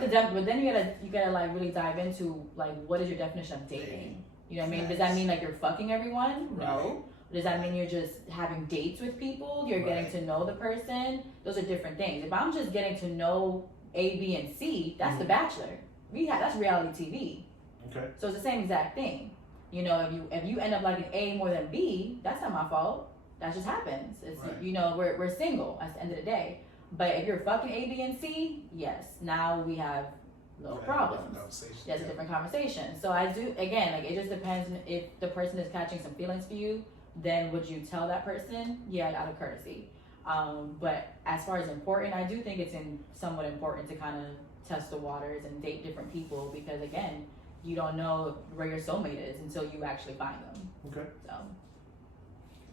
gotta like really dive into like, what is your definition of dating? You know what I mean? Does that mean like you're fucking everyone? Right. No. Does that mean you're just having dates with people? You're getting to know the person? Those are different things. If I'm just getting to know A, B, and C, that's The Bachelor. That's reality TV. Okay. So it's the same exact thing. If you end up liking A more than B, that's not my fault. That just happens. It's we're single at the end of the day. But if you're fucking A, B, and C, yes, now we have little Yeah, problems. conversation. That's a different conversation. So I do, again, like it just depends. If the person is catching some feelings for you, then would you tell that person? Yeah, out of courtesy. But as far as important, I do think it's somewhat important to kind of test the waters and date different people, because again, you don't know where your soulmate is until you actually find them. Okay. So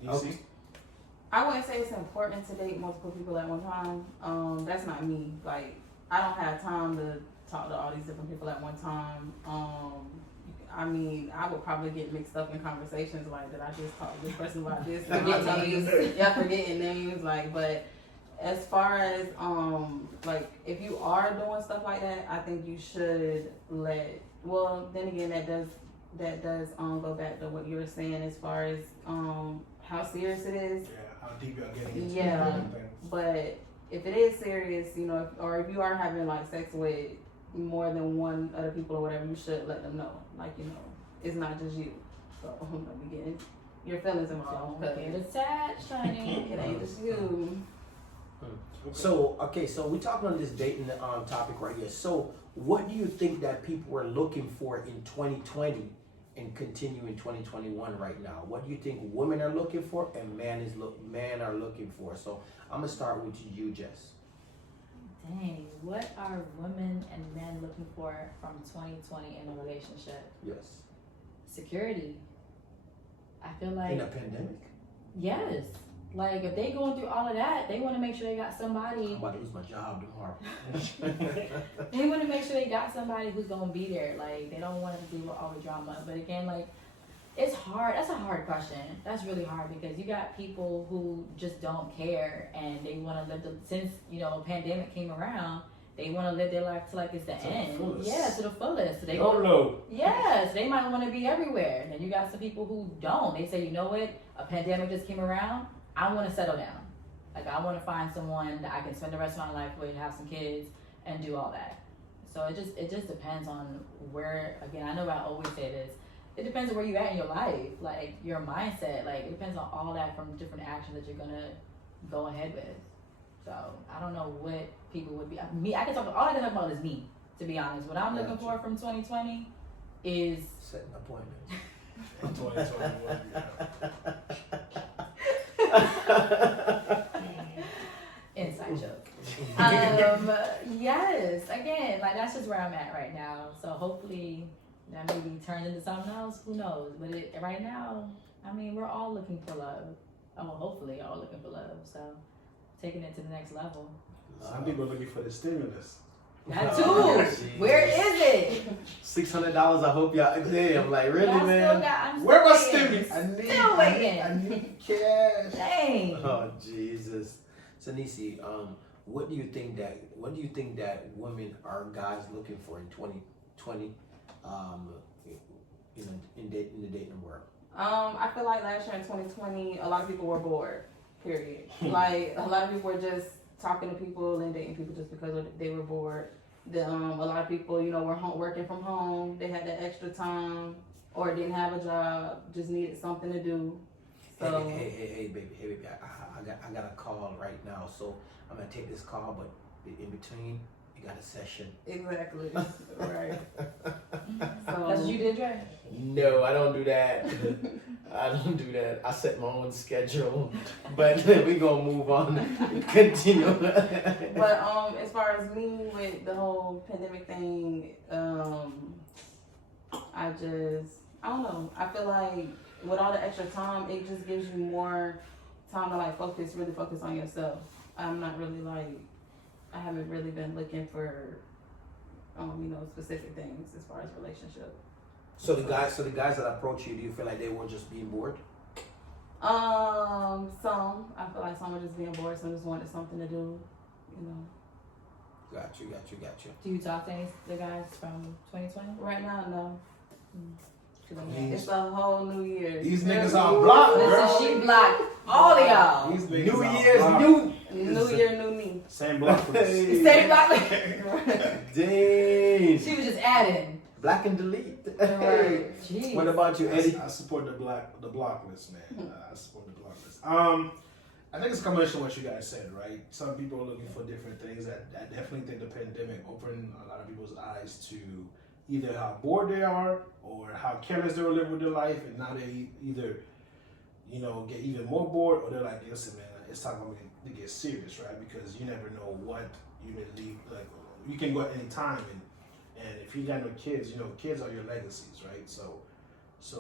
You see? I wouldn't say it's important to date multiple people at one time. That's not me. Like, I don't have time to talk to all these different people at one time. I mean, I would probably get mixed up in conversations like, did I just talk to this person about this? Forget names. Yeah, forgetting names. Like, but as far as like, if you are doing stuff like that, I think you should well, then again, that does go back to what you were saying as far as how serious it is. Yeah, how deep you're getting into Yeah. everything. But if it is serious, or if you are having like sex with more than one other people or whatever, you should let them know. Like, it's not just you. So don't be getting your feelings involved. don't get attached, honey. It ain't just you. So we're talking on this dating topic right here. So what do you think that people are looking for in 2020 and continue in 2021 right now? What do you think women are looking for and men are looking for? So I'm gonna start with you, Jess. Dang, what are women and men looking for from 2020 in a relationship? Yes. Security. I feel like, In a pandemic? yes. Like, if they going through all of that, they want to make sure they got somebody. I'm about to lose my job tomorrow. They want to make sure they got somebody who's going to be there. Like, they don't want to deal with all the drama. But again, like, it's hard. That's a hard question. That's really hard, because you got people who just don't care, and they want to live since, pandemic came around, they want to live their life to like it's the end. Yeah, to the fullest. So they yes, they might want to be everywhere. And you got some people who don't. They say, you know what? A pandemic just came around. I want to settle down. Like, I want to find someone that I can spend the rest of my life with, have some kids, and do all that. So it just depends on where. Again, I know I always say this. It depends on where you're at in your life, like your mindset. Like, it depends on all that from different actions that you're gonna go ahead with. So I don't know what people would be. Me, I can talk. All I can talk about is me. To be honest, what I'm looking for from 2020 is setting appointments. 2021. inside joke. Yes, again, like that's just where I'm at right now. So hopefully that maybe turns into something else. Who knows? But right now, I mean, we're all looking for love. Oh, hopefully, all looking for love. So taking it to the next level. Some people are looking for the stimulus. That too. Where is it? $600. I hope y'all. Damn, like really, Y'all man. I'm Where was waiting. stimulus? Still waiting. I need cash. Dang. Oh Jesus. So Nisi, what do you think that women or guys looking for in 2020, in the dating world? I feel like last year in 2020, a lot of people were bored. Period. Like, a lot of people were just talking to people and dating people just because they were bored. A lot of people, were working from home. They had that extra time, or didn't have a job, just needed something to do. So Hey, baby, I got a call right now, so I'm gonna take this call, but in between, you got a session. exactly, right. That's So what you did, Dre? No, I don't do that. I don't do that. I set my own schedule, but we gonna move on. Continue. but as far as me with the whole pandemic thing, I don't know. I feel like with all the extra time, it just gives you more time to really focus on yourself. I'm not really I haven't really been looking for, specific things as far as relationship. So the guys that approach you, do you feel like they were just being bored? Some. I feel like some were just being bored. Some just wanted something to do, Got you. Do you talk to any of the guys from 2020? Right now, no. These- It's a whole new year. These niggas are blocked, Listen, girl. she blocked all of y'all. These niggas New are Year's, blocked. New year, new me. Same block with us. Same block. Dang. She was just adding. Black and delete. Right. Jeez. What about you, Eddie? I support the blacklist, man. I support the blacklist. I think it's a combination of what you guys said, right? Some people are looking for different things. I definitely think the pandemic opened a lot of people's eyes to either how bored they are or how careless they were living with their life, and now they either, get even more bored, or they're like, listen, man, it's time for me to get serious, right? Because you never know what you may leave. Like, you can go at any time, and if you got no kids, kids are your legacies, right? So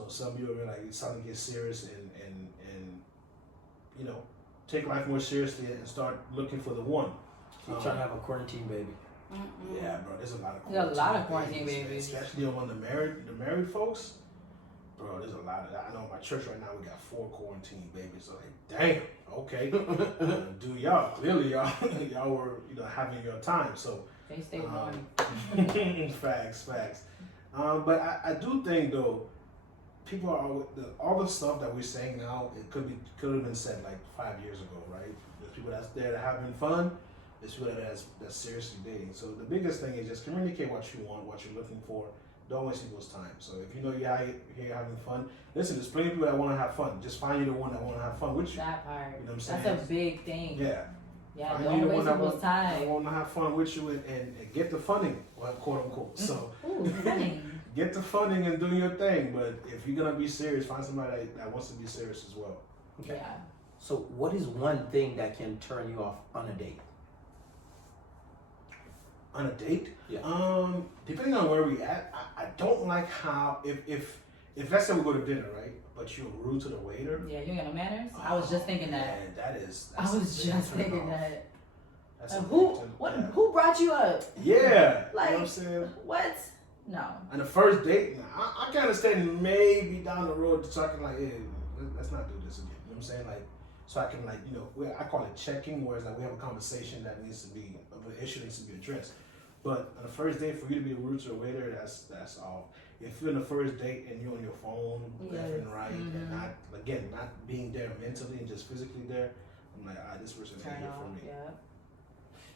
some people are like, it's time to get serious and take life more seriously and start looking for the one. You're trying to have a quarantine baby. Yeah, bro. There's a lot of There's a lot of quarantine man. babies. Especially among the married folks. Bro, there's a lot of that. I know in my church right now we got 4 quarantine babies. So like, damn, okay. Do y'all clearly y'all were having your time. So They stay warm. facts. But I do think though, people are all the stuff that we're saying now. It could have been said like 5 years ago, right? There's people that's there having fun. There's people that's seriously dating. So the biggest thing is just communicate what you want, what you're looking for. Don't waste people's time. So if you're here having fun, listen. There's plenty of people that want to have fun. Just find you the one that want to have fun with you. That part. You know what I'm saying? That's a big thing. Yeah. Yeah, Find don't you the waste one that people's time. I want to have fun with you and get the funding, well, quote unquote. So Ooh, funny. get the funding and do your thing. But if you're gonna be serious, find somebody that wants to be serious as well. Okay. Yeah. So what is one thing that can turn you off on a date? On a date, Yeah. depending on where we at, I don't like how if let's say we go to dinner, right? But you're rude to the waiter. Yeah, you ain't got no manners. I was just thinking that. Man, that's I was a big just turn thinking off. that. That's a big Who? turn- What? Yeah. Who brought you up? Yeah. You know Like- what I'm saying? What? No. On the first date, I can understand maybe down the road so I can like, hey, let's not do this again. You know what I'm saying? Like, so I can like, I call it checking, whereas like we have a conversation that needs to be, an issue needs to be addressed. But on the first date, for you to be rude to a waiter, that's all. If you're on the first date and you're on your phone, left and right, and not being there mentally and just physically there, I'm like, this person ain't Turn here off. for me. Yeah.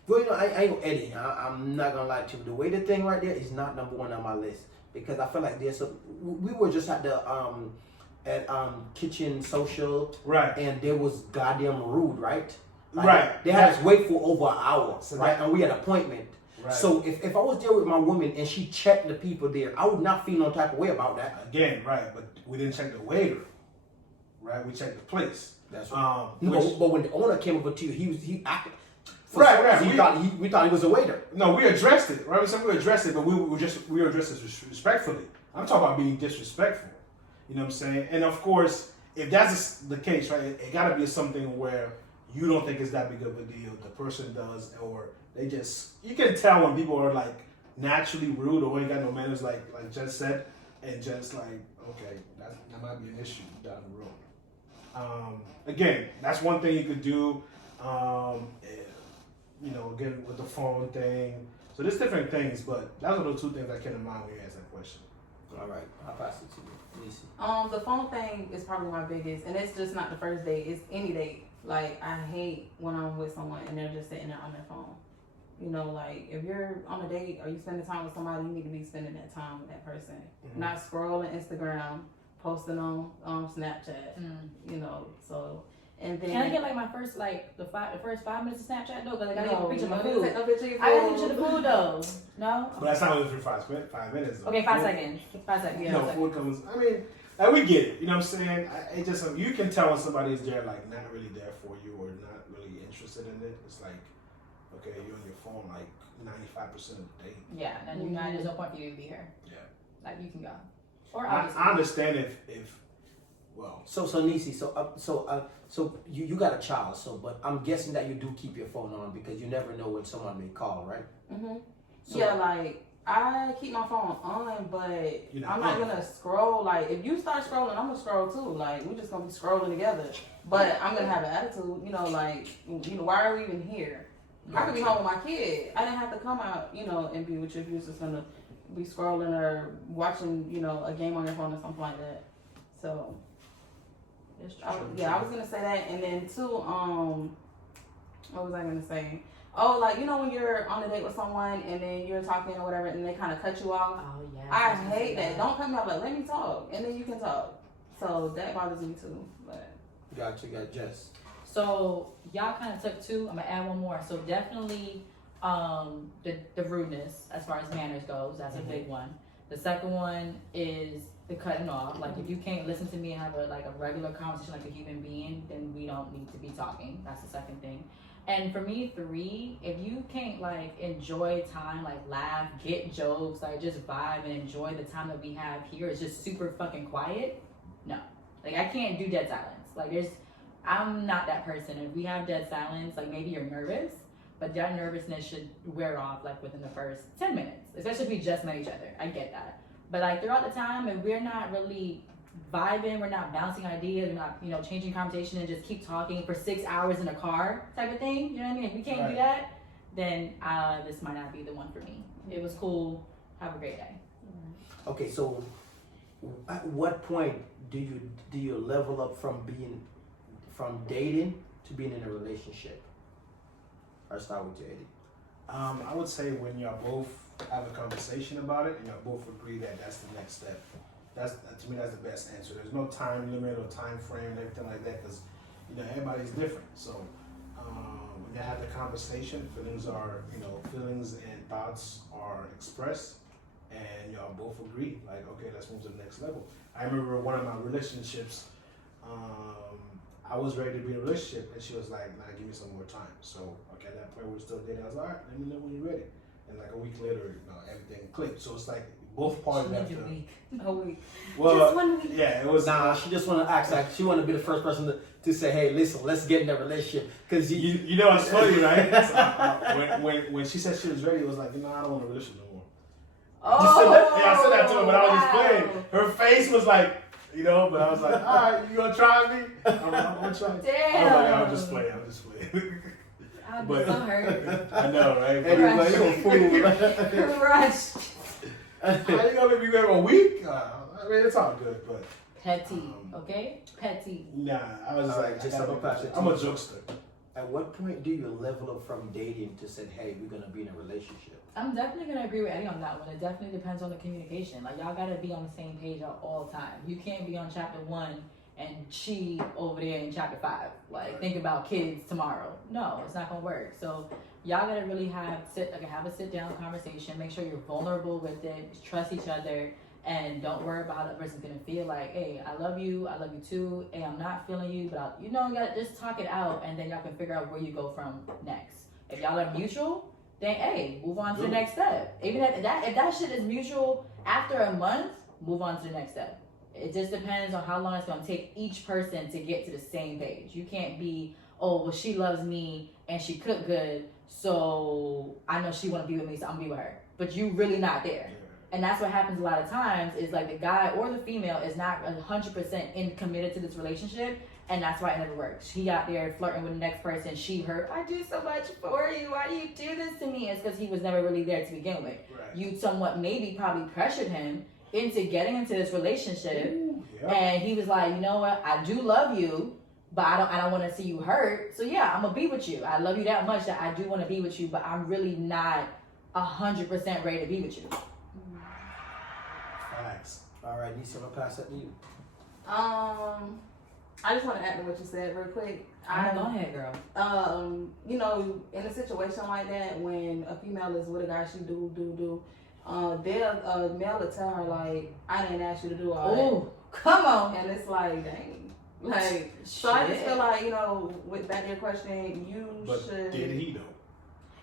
Well, I ain't Eddie. I'm not gonna lie to you. The waiter thing right there is not number one on my list because I feel like we were just at the kitchen social, Right. and there was goddamn rude, right? Like, Right. They had us wait for over an hour, So right? And we had an appointment. Right. So if I was there with my woman and she checked the people there, I would not feel no type of way about that. Again, right, but we didn't check the waiter, right? We checked the place. That's right. Which- But when the owner came over to you, he acted. Right. We thought he was a waiter. No, we addressed it, right? We addressed it, but we addressed it respectfully. I'm talking about being disrespectful. You know what I'm saying? And of course, if that's the case, right, it got to be something where you don't think it's that big of a deal. The person does, or they just, you can tell when people are like naturally rude or ain't got no manners, like Jess said, and just like, okay, that might be an issue down the road. Again, that's one thing you could do. Again with the phone thing. So there's different things, but those are the 2 things that came to mind when you asked that question. All right, I'll pass it to you. Lisa. The phone thing is probably my biggest, and it's just not the first date. It's any date. Like, I hate when I'm with someone and they're just sitting there on their phone. Like, if you're on a date or you spending time with somebody, you need to be spending that time with that person. Mm-hmm. Not scrolling Instagram, posting on Snapchat. So, and then... Can I get like my first the first 5 minutes of Snapchat though? Because I gotta No, get a picture of my you don't food. take no picture of your I gotta food. get the food though. No. But that's not only for 5 minutes. Though. Okay, 5 Food- seconds. 5 seconds. Yeah. No, 5 seconds. food comes. I mean, we get it. You know what I'm saying? It just you can tell when somebody's there, like not really there for you or not really interested in it. It's like, okay, you're on your phone like 95% of the day. Yeah, and there's no point for you to be here. Yeah. Like you can go. Or I obviously. understand if well. So Nisi, so you got a child, but I'm guessing that you do keep your phone on because you never know when someone may call, right? Mm-hmm. So- Yeah, like, I keep my phone on, but I'm not gonna scroll. Like, if you start scrolling, I'm gonna scroll too. Like, we're just gonna be scrolling together. But I'm gonna have an attitude, why are we even here? I could be home with my kid. I didn't have to come out, and be with you if you was just gonna be scrolling or watching, a game on your phone or something like that. So, I was gonna say that, and then too, what was I gonna say? Oh, like, when you're on a date with someone and then you're talking or whatever and they kind of cut you off. Oh yeah. I hate that. Don't cut me off. Like, let me talk, and then you can talk. So that bothers me too. But Got Jess. So y'all kind of took two. I'm gonna add one more. So definitely the rudeness as far as manners goes. That's a big one. The second one is the cutting off. Like if you can't listen to me and have a regular conversation like a human being, then we don't need to be talking. That's the second thing. And for me, 3, if you can't like enjoy time, like laugh, get jokes, like just vibe and enjoy the time that we have here, it's just super fucking quiet. No, like I can't do dead silence. Like I'm not that person. If we have dead silence, like maybe you're nervous, but that nervousness should wear off like within the first 10 minutes, especially if we just met each other. I get that. But like throughout the time, if we're not really vibing, we're not bouncing ideas, we're not, changing conversation and just keep talking for 6 hours in a car type of thing, you know what I mean? If we can't do that, then this might not be the one for me. It was cool. Have a great day. Okay, so at what point do you level up from dating to being in a relationship? I'll start with you, Eddie. I would say when y'all both have a conversation about it and y'all both agree that that's the next step. To me, that's the best answer. There's no time limit or time frame and everything like that because, everybody's different. So when you have the conversation, feelings and thoughts are expressed and y'all both agree, like, okay, let's move to the next level. I remember one of my relationships, I was ready to be in a relationship and she was like, nah, give me some more time. So, okay, at that point we're still dating. I was like, all right, let me know when you're ready. And like a week later, everything clicked. So it's like both parties have to. A week. Well, just 1 week. Yeah, it was. Nah, she just want to act like she want to be the first person to say, hey, listen, let's get in a relationship. Because you know what's funny, right? So, when she said she was ready, it was like, I don't want a relationship no more. I said that to her, but I was just playing. Her face was like, but I was like, all right, you gonna try me? I'm gonna try. Damn. I was like, I'm just playing. I'm But- so hurt. I know, right? anyway, you a fool. Crushed. How you gonna be there a week? I mean, it's all good, but Petty, okay? Petty. nah. I was All right, like, just I gotta have a be- passion. I'm a jokester. At what point do you level up from dating to say, hey, we're gonna be in a relationship? I'm definitely gonna agree with Eddie on that one. It definitely depends on the communication. Like y'all gotta be on the same page at all times. You can't be on chapter 1 and she over there in chapter 5. Like think about kids tomorrow. No, it's not gonna work. So y'all gotta really have a sit down conversation. Make sure you're vulnerable with it. Trust each other. And don't worry about how the person's gonna feel. Like, hey, I love you too. Hey, I'm not feeling you, but you gotta just talk it out, and then y'all can figure out where you go from next. If y'all are mutual, then hey, move on to the next step. Even if that shit is mutual after a month, move on to the next step. It just depends on how long it's gonna take each person to get to the same page. You can't be, oh, well, she loves me and she cooked good, so I know she wanna be with me, so I'm gonna be with her. But you really not there. And that's what happens a lot of times is like the guy or the female is not 100% committed to this relationship, and that's why it never works. He out there flirting with the next person. She hurt. I do so much for you. Why do you do this to me? It's because he was never really there to begin with. Right. You somewhat maybe probably pressured him into getting into this relationship, Yeah. and he was like, you know what? I do love you, but I don't want to see you hurt. So yeah, I'm gonna be with you. I love you that much that I do want to be with you, but I'm really not 100% ready to be with you. Facts. All right, Nisa, I'm gonna pass that to you. I just want to add to what you said real quick. Go ahead, girl. In a situation like that, when a female is with a guy, she they'll male will tell her like, I didn't ask you to do all Oh, come on. that, and it's like, dang, like, so I just feel like with that your question, But should. did he though?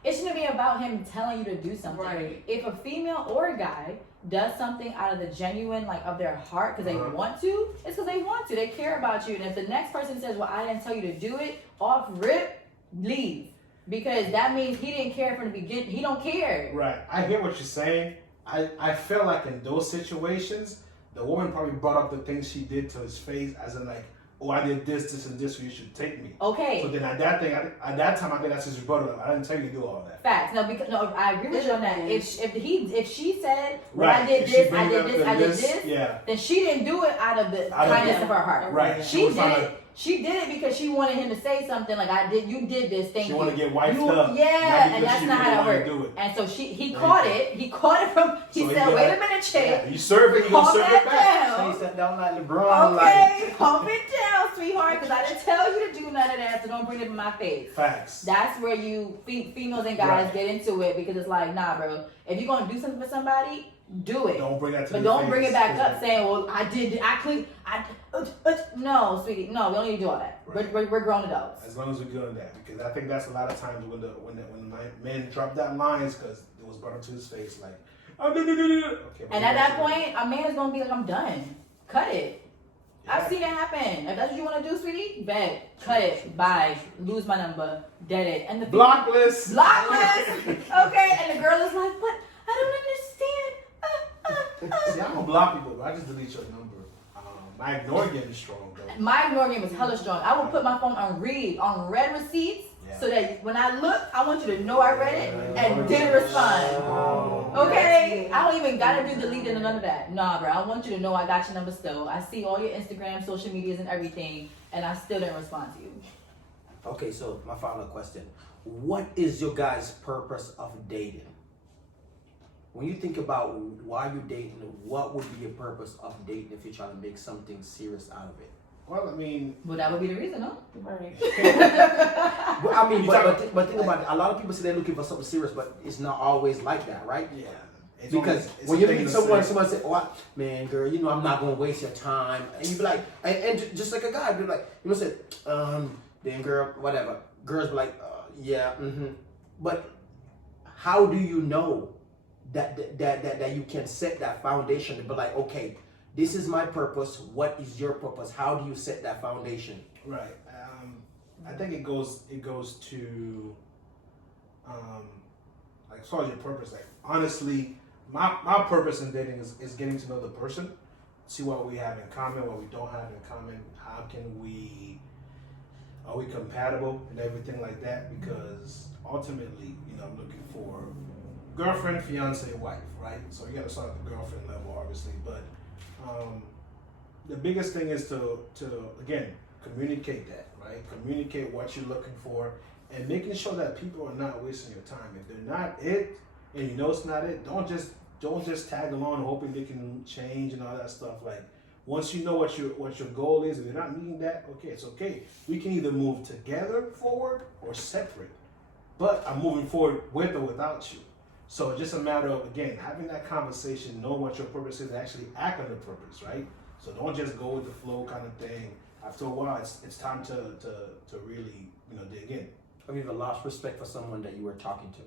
It shouldn't be about him telling you to do something. Right. If a female or a guy does something out of the genuine, like of their heart, because they want to, it's because they want to. They care about you. And if the next person says, well, I didn't tell you to do it, off rip, leave. Because that means he didn't care from the beginning. He don't care. Right. I hear what you're saying. I feel like in those situations, the woman probably brought up the things she did to his face, as in like, oh, I did this, and this, so you should take me. Okay. So then at that time, I think that's his rebuttal. I didn't tell you to do all that. Facts. No, I agree with you on that. If she said, well, Right. I did If she this, bring I up did the this, yeah. then she didn't do it out of the Out of kindness the- of her heart. Right. She was trying did to She did it because she wanted him to say something like, you did this, thank you. She want to get wifed You- up. Yeah, and that's not how that works. works. And so he caught it. He caught it from. He So said, he "Wait got- a minute, chick. Yeah, you serve it, you gonna Calm serve that it back. So down. he sat down like LeBron, Okay, calm it down, sweetheart, because I didn't tell you to do none of that, so don't bring it in my face." Facts. That's where you females and guys Right. get into it because it's like, nah, bro. If you're gonna do something for somebody, do it. Don't bring that to But the don't face. bring it back up saying, "Well, I did. I could. No, sweetie. No, we don't need to do all that. Right. We're grown adults. As long as we're doing that, because I think that's a lot of times when the men drop that lines because it was brought up to his face, like, oh, no. Okay, And at that point, a man is gonna be like, "I'm done. Cut it." Yeah. I've seen it happen. If that's what you want to do, sweetie, bet. Cut it. Bye. Lose my number. Dead it. And the Block list. Block list. Okay. And the girl is like, "But I don't understand." See, I don't block people, but I just delete your number. My ignore game is strong, though. My ignore game is hella strong. I will put my phone on read receipts, Yeah. so that when I look, I want you to know I read it and didn't respond. Oh. Okay? I don't even gotta do deleting or none of that. Nah, bro. I want you to know I got your number still. I see all your Instagram, social medias, and everything, and I still didn't respond to you. Okay, so my final question. What is your guys' purpose of dating? When you think about why you're dating, what would be your purpose of dating if you're trying to make something serious out of it? Well, I mean, Well, that would be the reason, no? Right. Well, I mean, You but talking- think about it. A lot of people say they're looking for something serious, but it's not always like that, right? yeah. It's Because only- it's when you a thing meet to someone, say. someone say, "Oh, man, girl, you know I'm not gonna waste your time," and you be like, and just like a guy, be like, you know, say, then girl, whatever. Girls be like, yeah, But how do you know that you can set that foundation to be like, okay, this is my purpose. What is your purpose? How do you set that foundation? Right. I think it goes to like as far as your purpose. Like honestly, my purpose in dating is getting to know the person, see what we have in common, what we don't have in common. How can are we compatible and everything like that? Because ultimately, I'm looking for girlfriend, fiance, wife, right? So you got to start at the girlfriend level, obviously, but the biggest thing is to again communicate that, right? Communicate what you're looking for and making sure that people are not wasting your time. If they're not it and you know it's not it, don't just tag along hoping they can change and all that stuff. Like once you know what your goal is, if you're not meeting that, okay, it's okay. We can either move together forward or separate. But I'm moving forward with or without you. So it's just a matter of, again, having that conversation, know what your purpose is, and actually act on the purpose, right? So don't just go with the flow kind of thing. After a while, it's time to really, dig in. Have you ever lost respect for someone that you were talking to?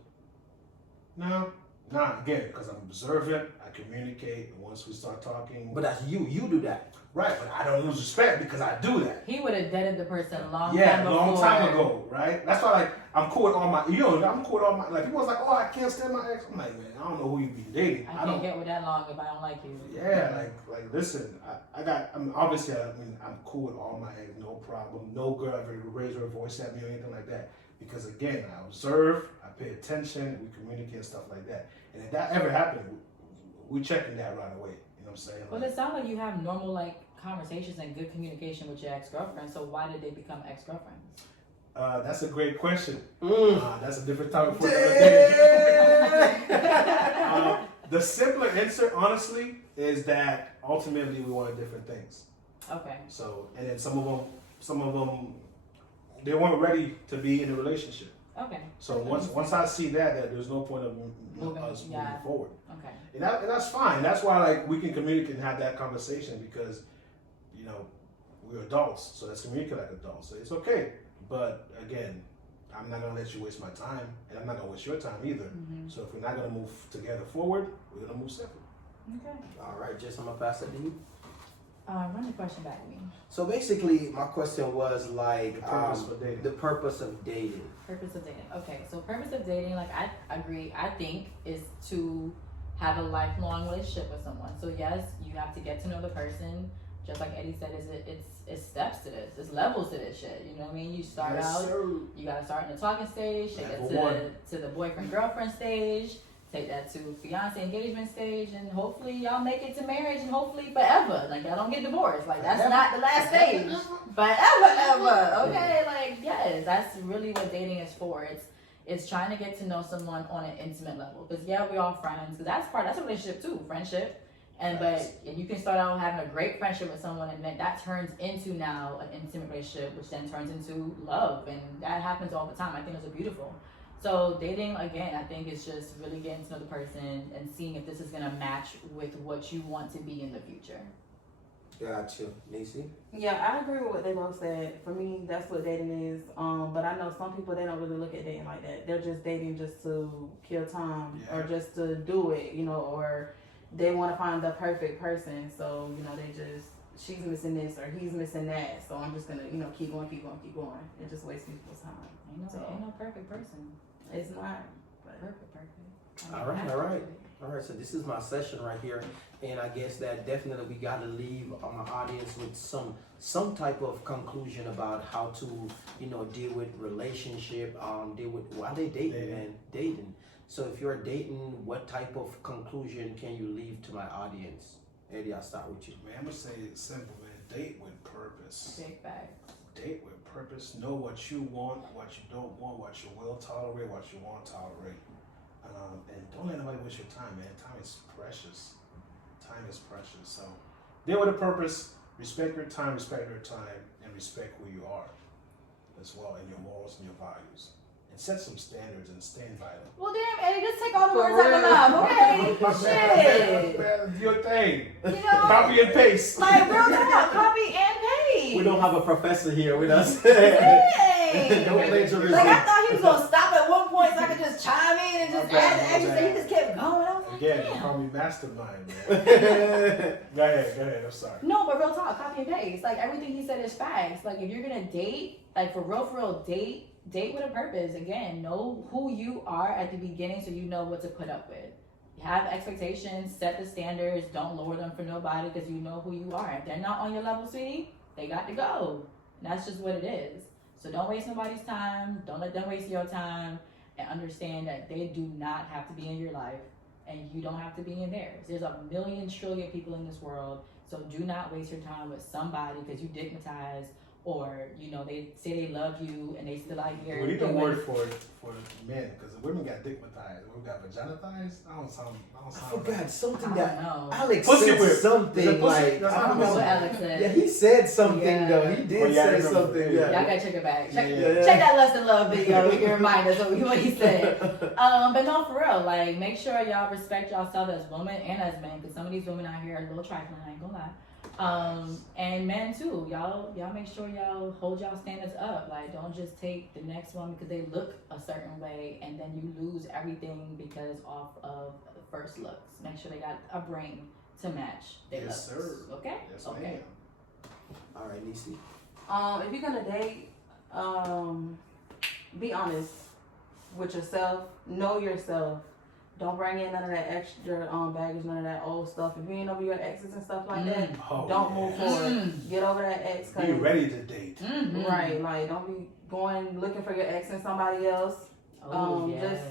No, not again, because I'm observant, I communicate, and once we start talking. But that's you do that. Right, but I don't lose respect because I do that. He would have deaded the person a long Yeah, time a before. long time ago, right? That's why, like, I'm cool with all my, I'm cool with all my, like, people was like, oh, I can't stand my ex. I'm like, man, I don't know who you be dating. I can't get with that long if I don't like you. Yeah, like, listen, I'm cool with all my ex, no problem. No girl ever raised her voice at me or anything like that. Because again, I observe, I pay attention, we communicate and stuff like that. And if that ever happened, we checking that right away. You know what I'm saying? Well, it sounds like you have normal conversations and good communication with your ex-girlfriend. So why did they become ex-girlfriends? That's a great question. That's a different topic for another day. The simpler answer, honestly, is that ultimately we wanted different things. Okay. So, and then some of them, they weren't ready to be in a relationship. Okay. So once I see that there's no point of us moving forward. Okay. And that's fine. That's why we can communicate and have that conversation because, we're adults. So let's communicate like adults. So it's okay. But again, I'm not gonna let you waste my time, and I'm not gonna waste your time either. Mm-hmm. So if we're not gonna move together forward, we're gonna move separate. Okay. All right, Jess, I'm gonna pass it to you. Run the question back to me. So basically, my question was The purpose for dating. the purpose of dating. Purpose of dating. Okay, so purpose of dating, I agree, I think, is to have a lifelong relationship with someone. So yes, you have to get to know the person. Just like Eddie said, it's steps to this. It's levels to this shit. You know what I mean? You start Yes, out, sir. you gotta start in the talking stage, take it Level one. to the boyfriend girlfriend stage, take that to fiance engagement stage, and hopefully y'all make it to marriage, and hopefully forever. Like y'all don't get divorced. Like that's not the last stage. Forever, ever. Okay, like yes, that's really what dating is for. It's trying to get to know someone on an intimate level. Because yeah, we're all friends. Because that's a relationship too, friendship. And but you can start out having a great friendship with someone, and then that turns into now an intimate relationship, which then turns into love, and that happens all the time. I think it's beautiful. So dating again, I think it's just really getting to know the person and seeing if this is gonna match with what you want to be in the future. Got you, Nisi. Yeah, I agree with what they both said. For me, that's what dating is. But I know some people, they don't really look at dating like that. They're just dating just to kill time or just to do it, you know, or they want to find the perfect person. So, you know, she's missing this or he's missing that. So I'm just going to, you know, keep going. It just wastes people's time. Ain't no perfect person. It's not. But Perfect. All right, so this is my session right here, and I guess that definitely we got to leave my audience with some type of conclusion about how to, you know, deal with relationship, deal with why they dating, man, dating. So if you're dating, what type of conclusion can you leave to my audience? Eddie, I'll start with you. Man, I'm gonna say it's simple, man. Date with purpose. Big facts. Date with purpose. Know what you want, what you don't want, what you will tolerate, what you won't tolerate. And don't let nobody waste your time, man. Time is precious. So deal with a purpose, respect your time, and respect who you are as well, and your morals and your values. And set some standards and stand by them. Well, damn, Eddie, just take all the words out of my mouth, okay? Shit. Man, do your thing. You know, Copy and paste. like real talk, copy and paste. We don't have a professor here with us. Dang. Don't plagiarism. Like I thought he was gonna stop at one point so I could just chime in and just add the extra. So he just kept going. I was like, Again, damn. they call me mastermind, man. Go ahead, I'm sorry. No, but real talk, copy and paste. Like everything he said is facts. Like if you're gonna date, like for real, date with a purpose. Again, know who you are at the beginning so you know what to put up with. Have expectations, set the standards, don't lower them for nobody because you know who you are. If they're not on your level, sweetie, they got to go. And that's just what it is. So don't waste nobody's time. Don't let them waste your time. And understand that they do not have to be in your life and you don't have to be in theirs. There's a million trillion people in this world. So do not waste your time with somebody because you digmatized or, you know, they say they love you and they still out here. We need a word for men because women got dickmatized. Women got vaginatized. I don't sound I forgot something I that don't know. Alex Pussy said whip. something Pussy- like I don't know what Alex said. Yeah, he said something Yeah. though. He did Oh, yeah, I say remember. something. Yeah. Yeah. Y'all gotta check it back. Check, Yeah. check that Lust and Love video. We can remind us of what he said. But no, for real. Like, make sure y'all respect yourself as women and as men, because some of these women out here are a little trifling. I ain't gonna lie. And men too. Y'all make sure y'all hold y'all standards up. Like, don't just take the next one because they look a certain way, and then you lose everything because off of the first looks. Make sure they got a brain to match their Yes, looks. sir. Okay. Yes, Okay. ma'am. All right, Nisi. if you're gonna date, be honest with yourself. Know yourself. Don't bring in none of that extra baggage, none of that old stuff. If you ain't over your exes and stuff like that, Oh, don't yeah. move forward. Get over that ex. Be ready to date. Mhm. Right, like don't be going looking for your ex and somebody else. Oh, yes. Just,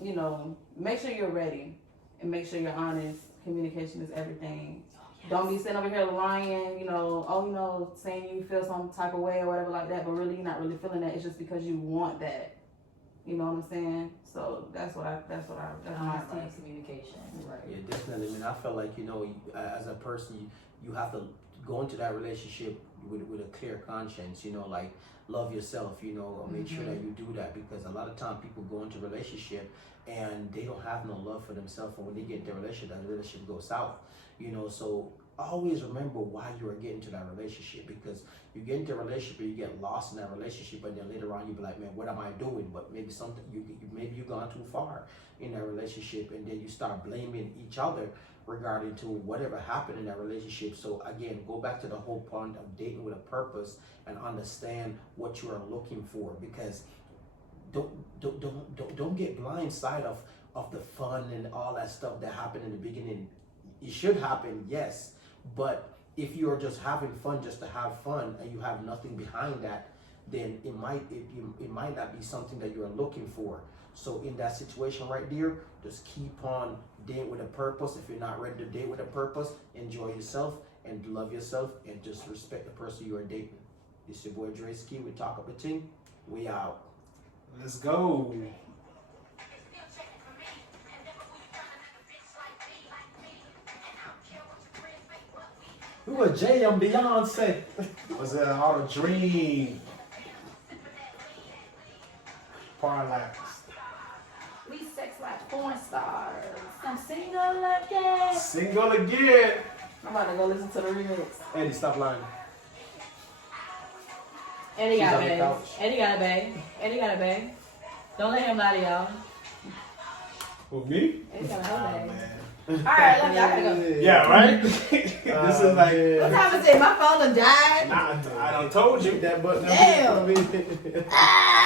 you know, make sure you're ready and make sure you're honest. Communication is everything. Don't be sitting over here lying, you know, saying you feel some type of way or whatever like that, but really you're not really feeling that. It's just because you want that. You know what I'm saying? So that's my Honesty advice. and communication. Right. Yeah, definitely. I mean, I felt like, you know, as a person, you have to go into that relationship with a clear conscience, you know, like love yourself, you know, or make sure that you do that, because a lot of time people go into a relationship and they don't have no love for themselves, and when they get into a relationship, that relationship goes south, you know. So always remember why you are getting to that relationship, because you get into a relationship and you get lost in that relationship, and then later on you be like, man, what am I doing? But maybe something maybe you've gone too far in that relationship, and then you start blaming each other regarding to whatever happened in that relationship. So again, go back to the whole point of dating with a purpose and understand what you are looking for, because don't get blindsided of the fun and all that stuff that happened in the beginning. It should happen, yes, but if you're just having fun just to have fun and you have nothing behind that, then it might not be something that you're looking for. So in that situation right there, just keep on dating with a purpose. If you're not ready to date with a purpose, enjoy yourself and love yourself and just respect the person you are dating. It's your boy Dre Ski. We talk up a team. We out. Let's go. We were Jay and Beyonce. Was it all a dream? Parallax. We sex like porn stars. I'm single again. Single again. I'm about to go listen to the remix. Eddie, stop lying. Eddie She's got on a the bae. couch. Eddie got a bae. Eddie got a bae. Don't let him lie to y'all. Who, me? Eddie got a whole Oh, bae. man. Alright, love y'all. I gotta go. Yeah, right? This is like, What time is it? My phone done died. I done told you. That button. Damn. Ah!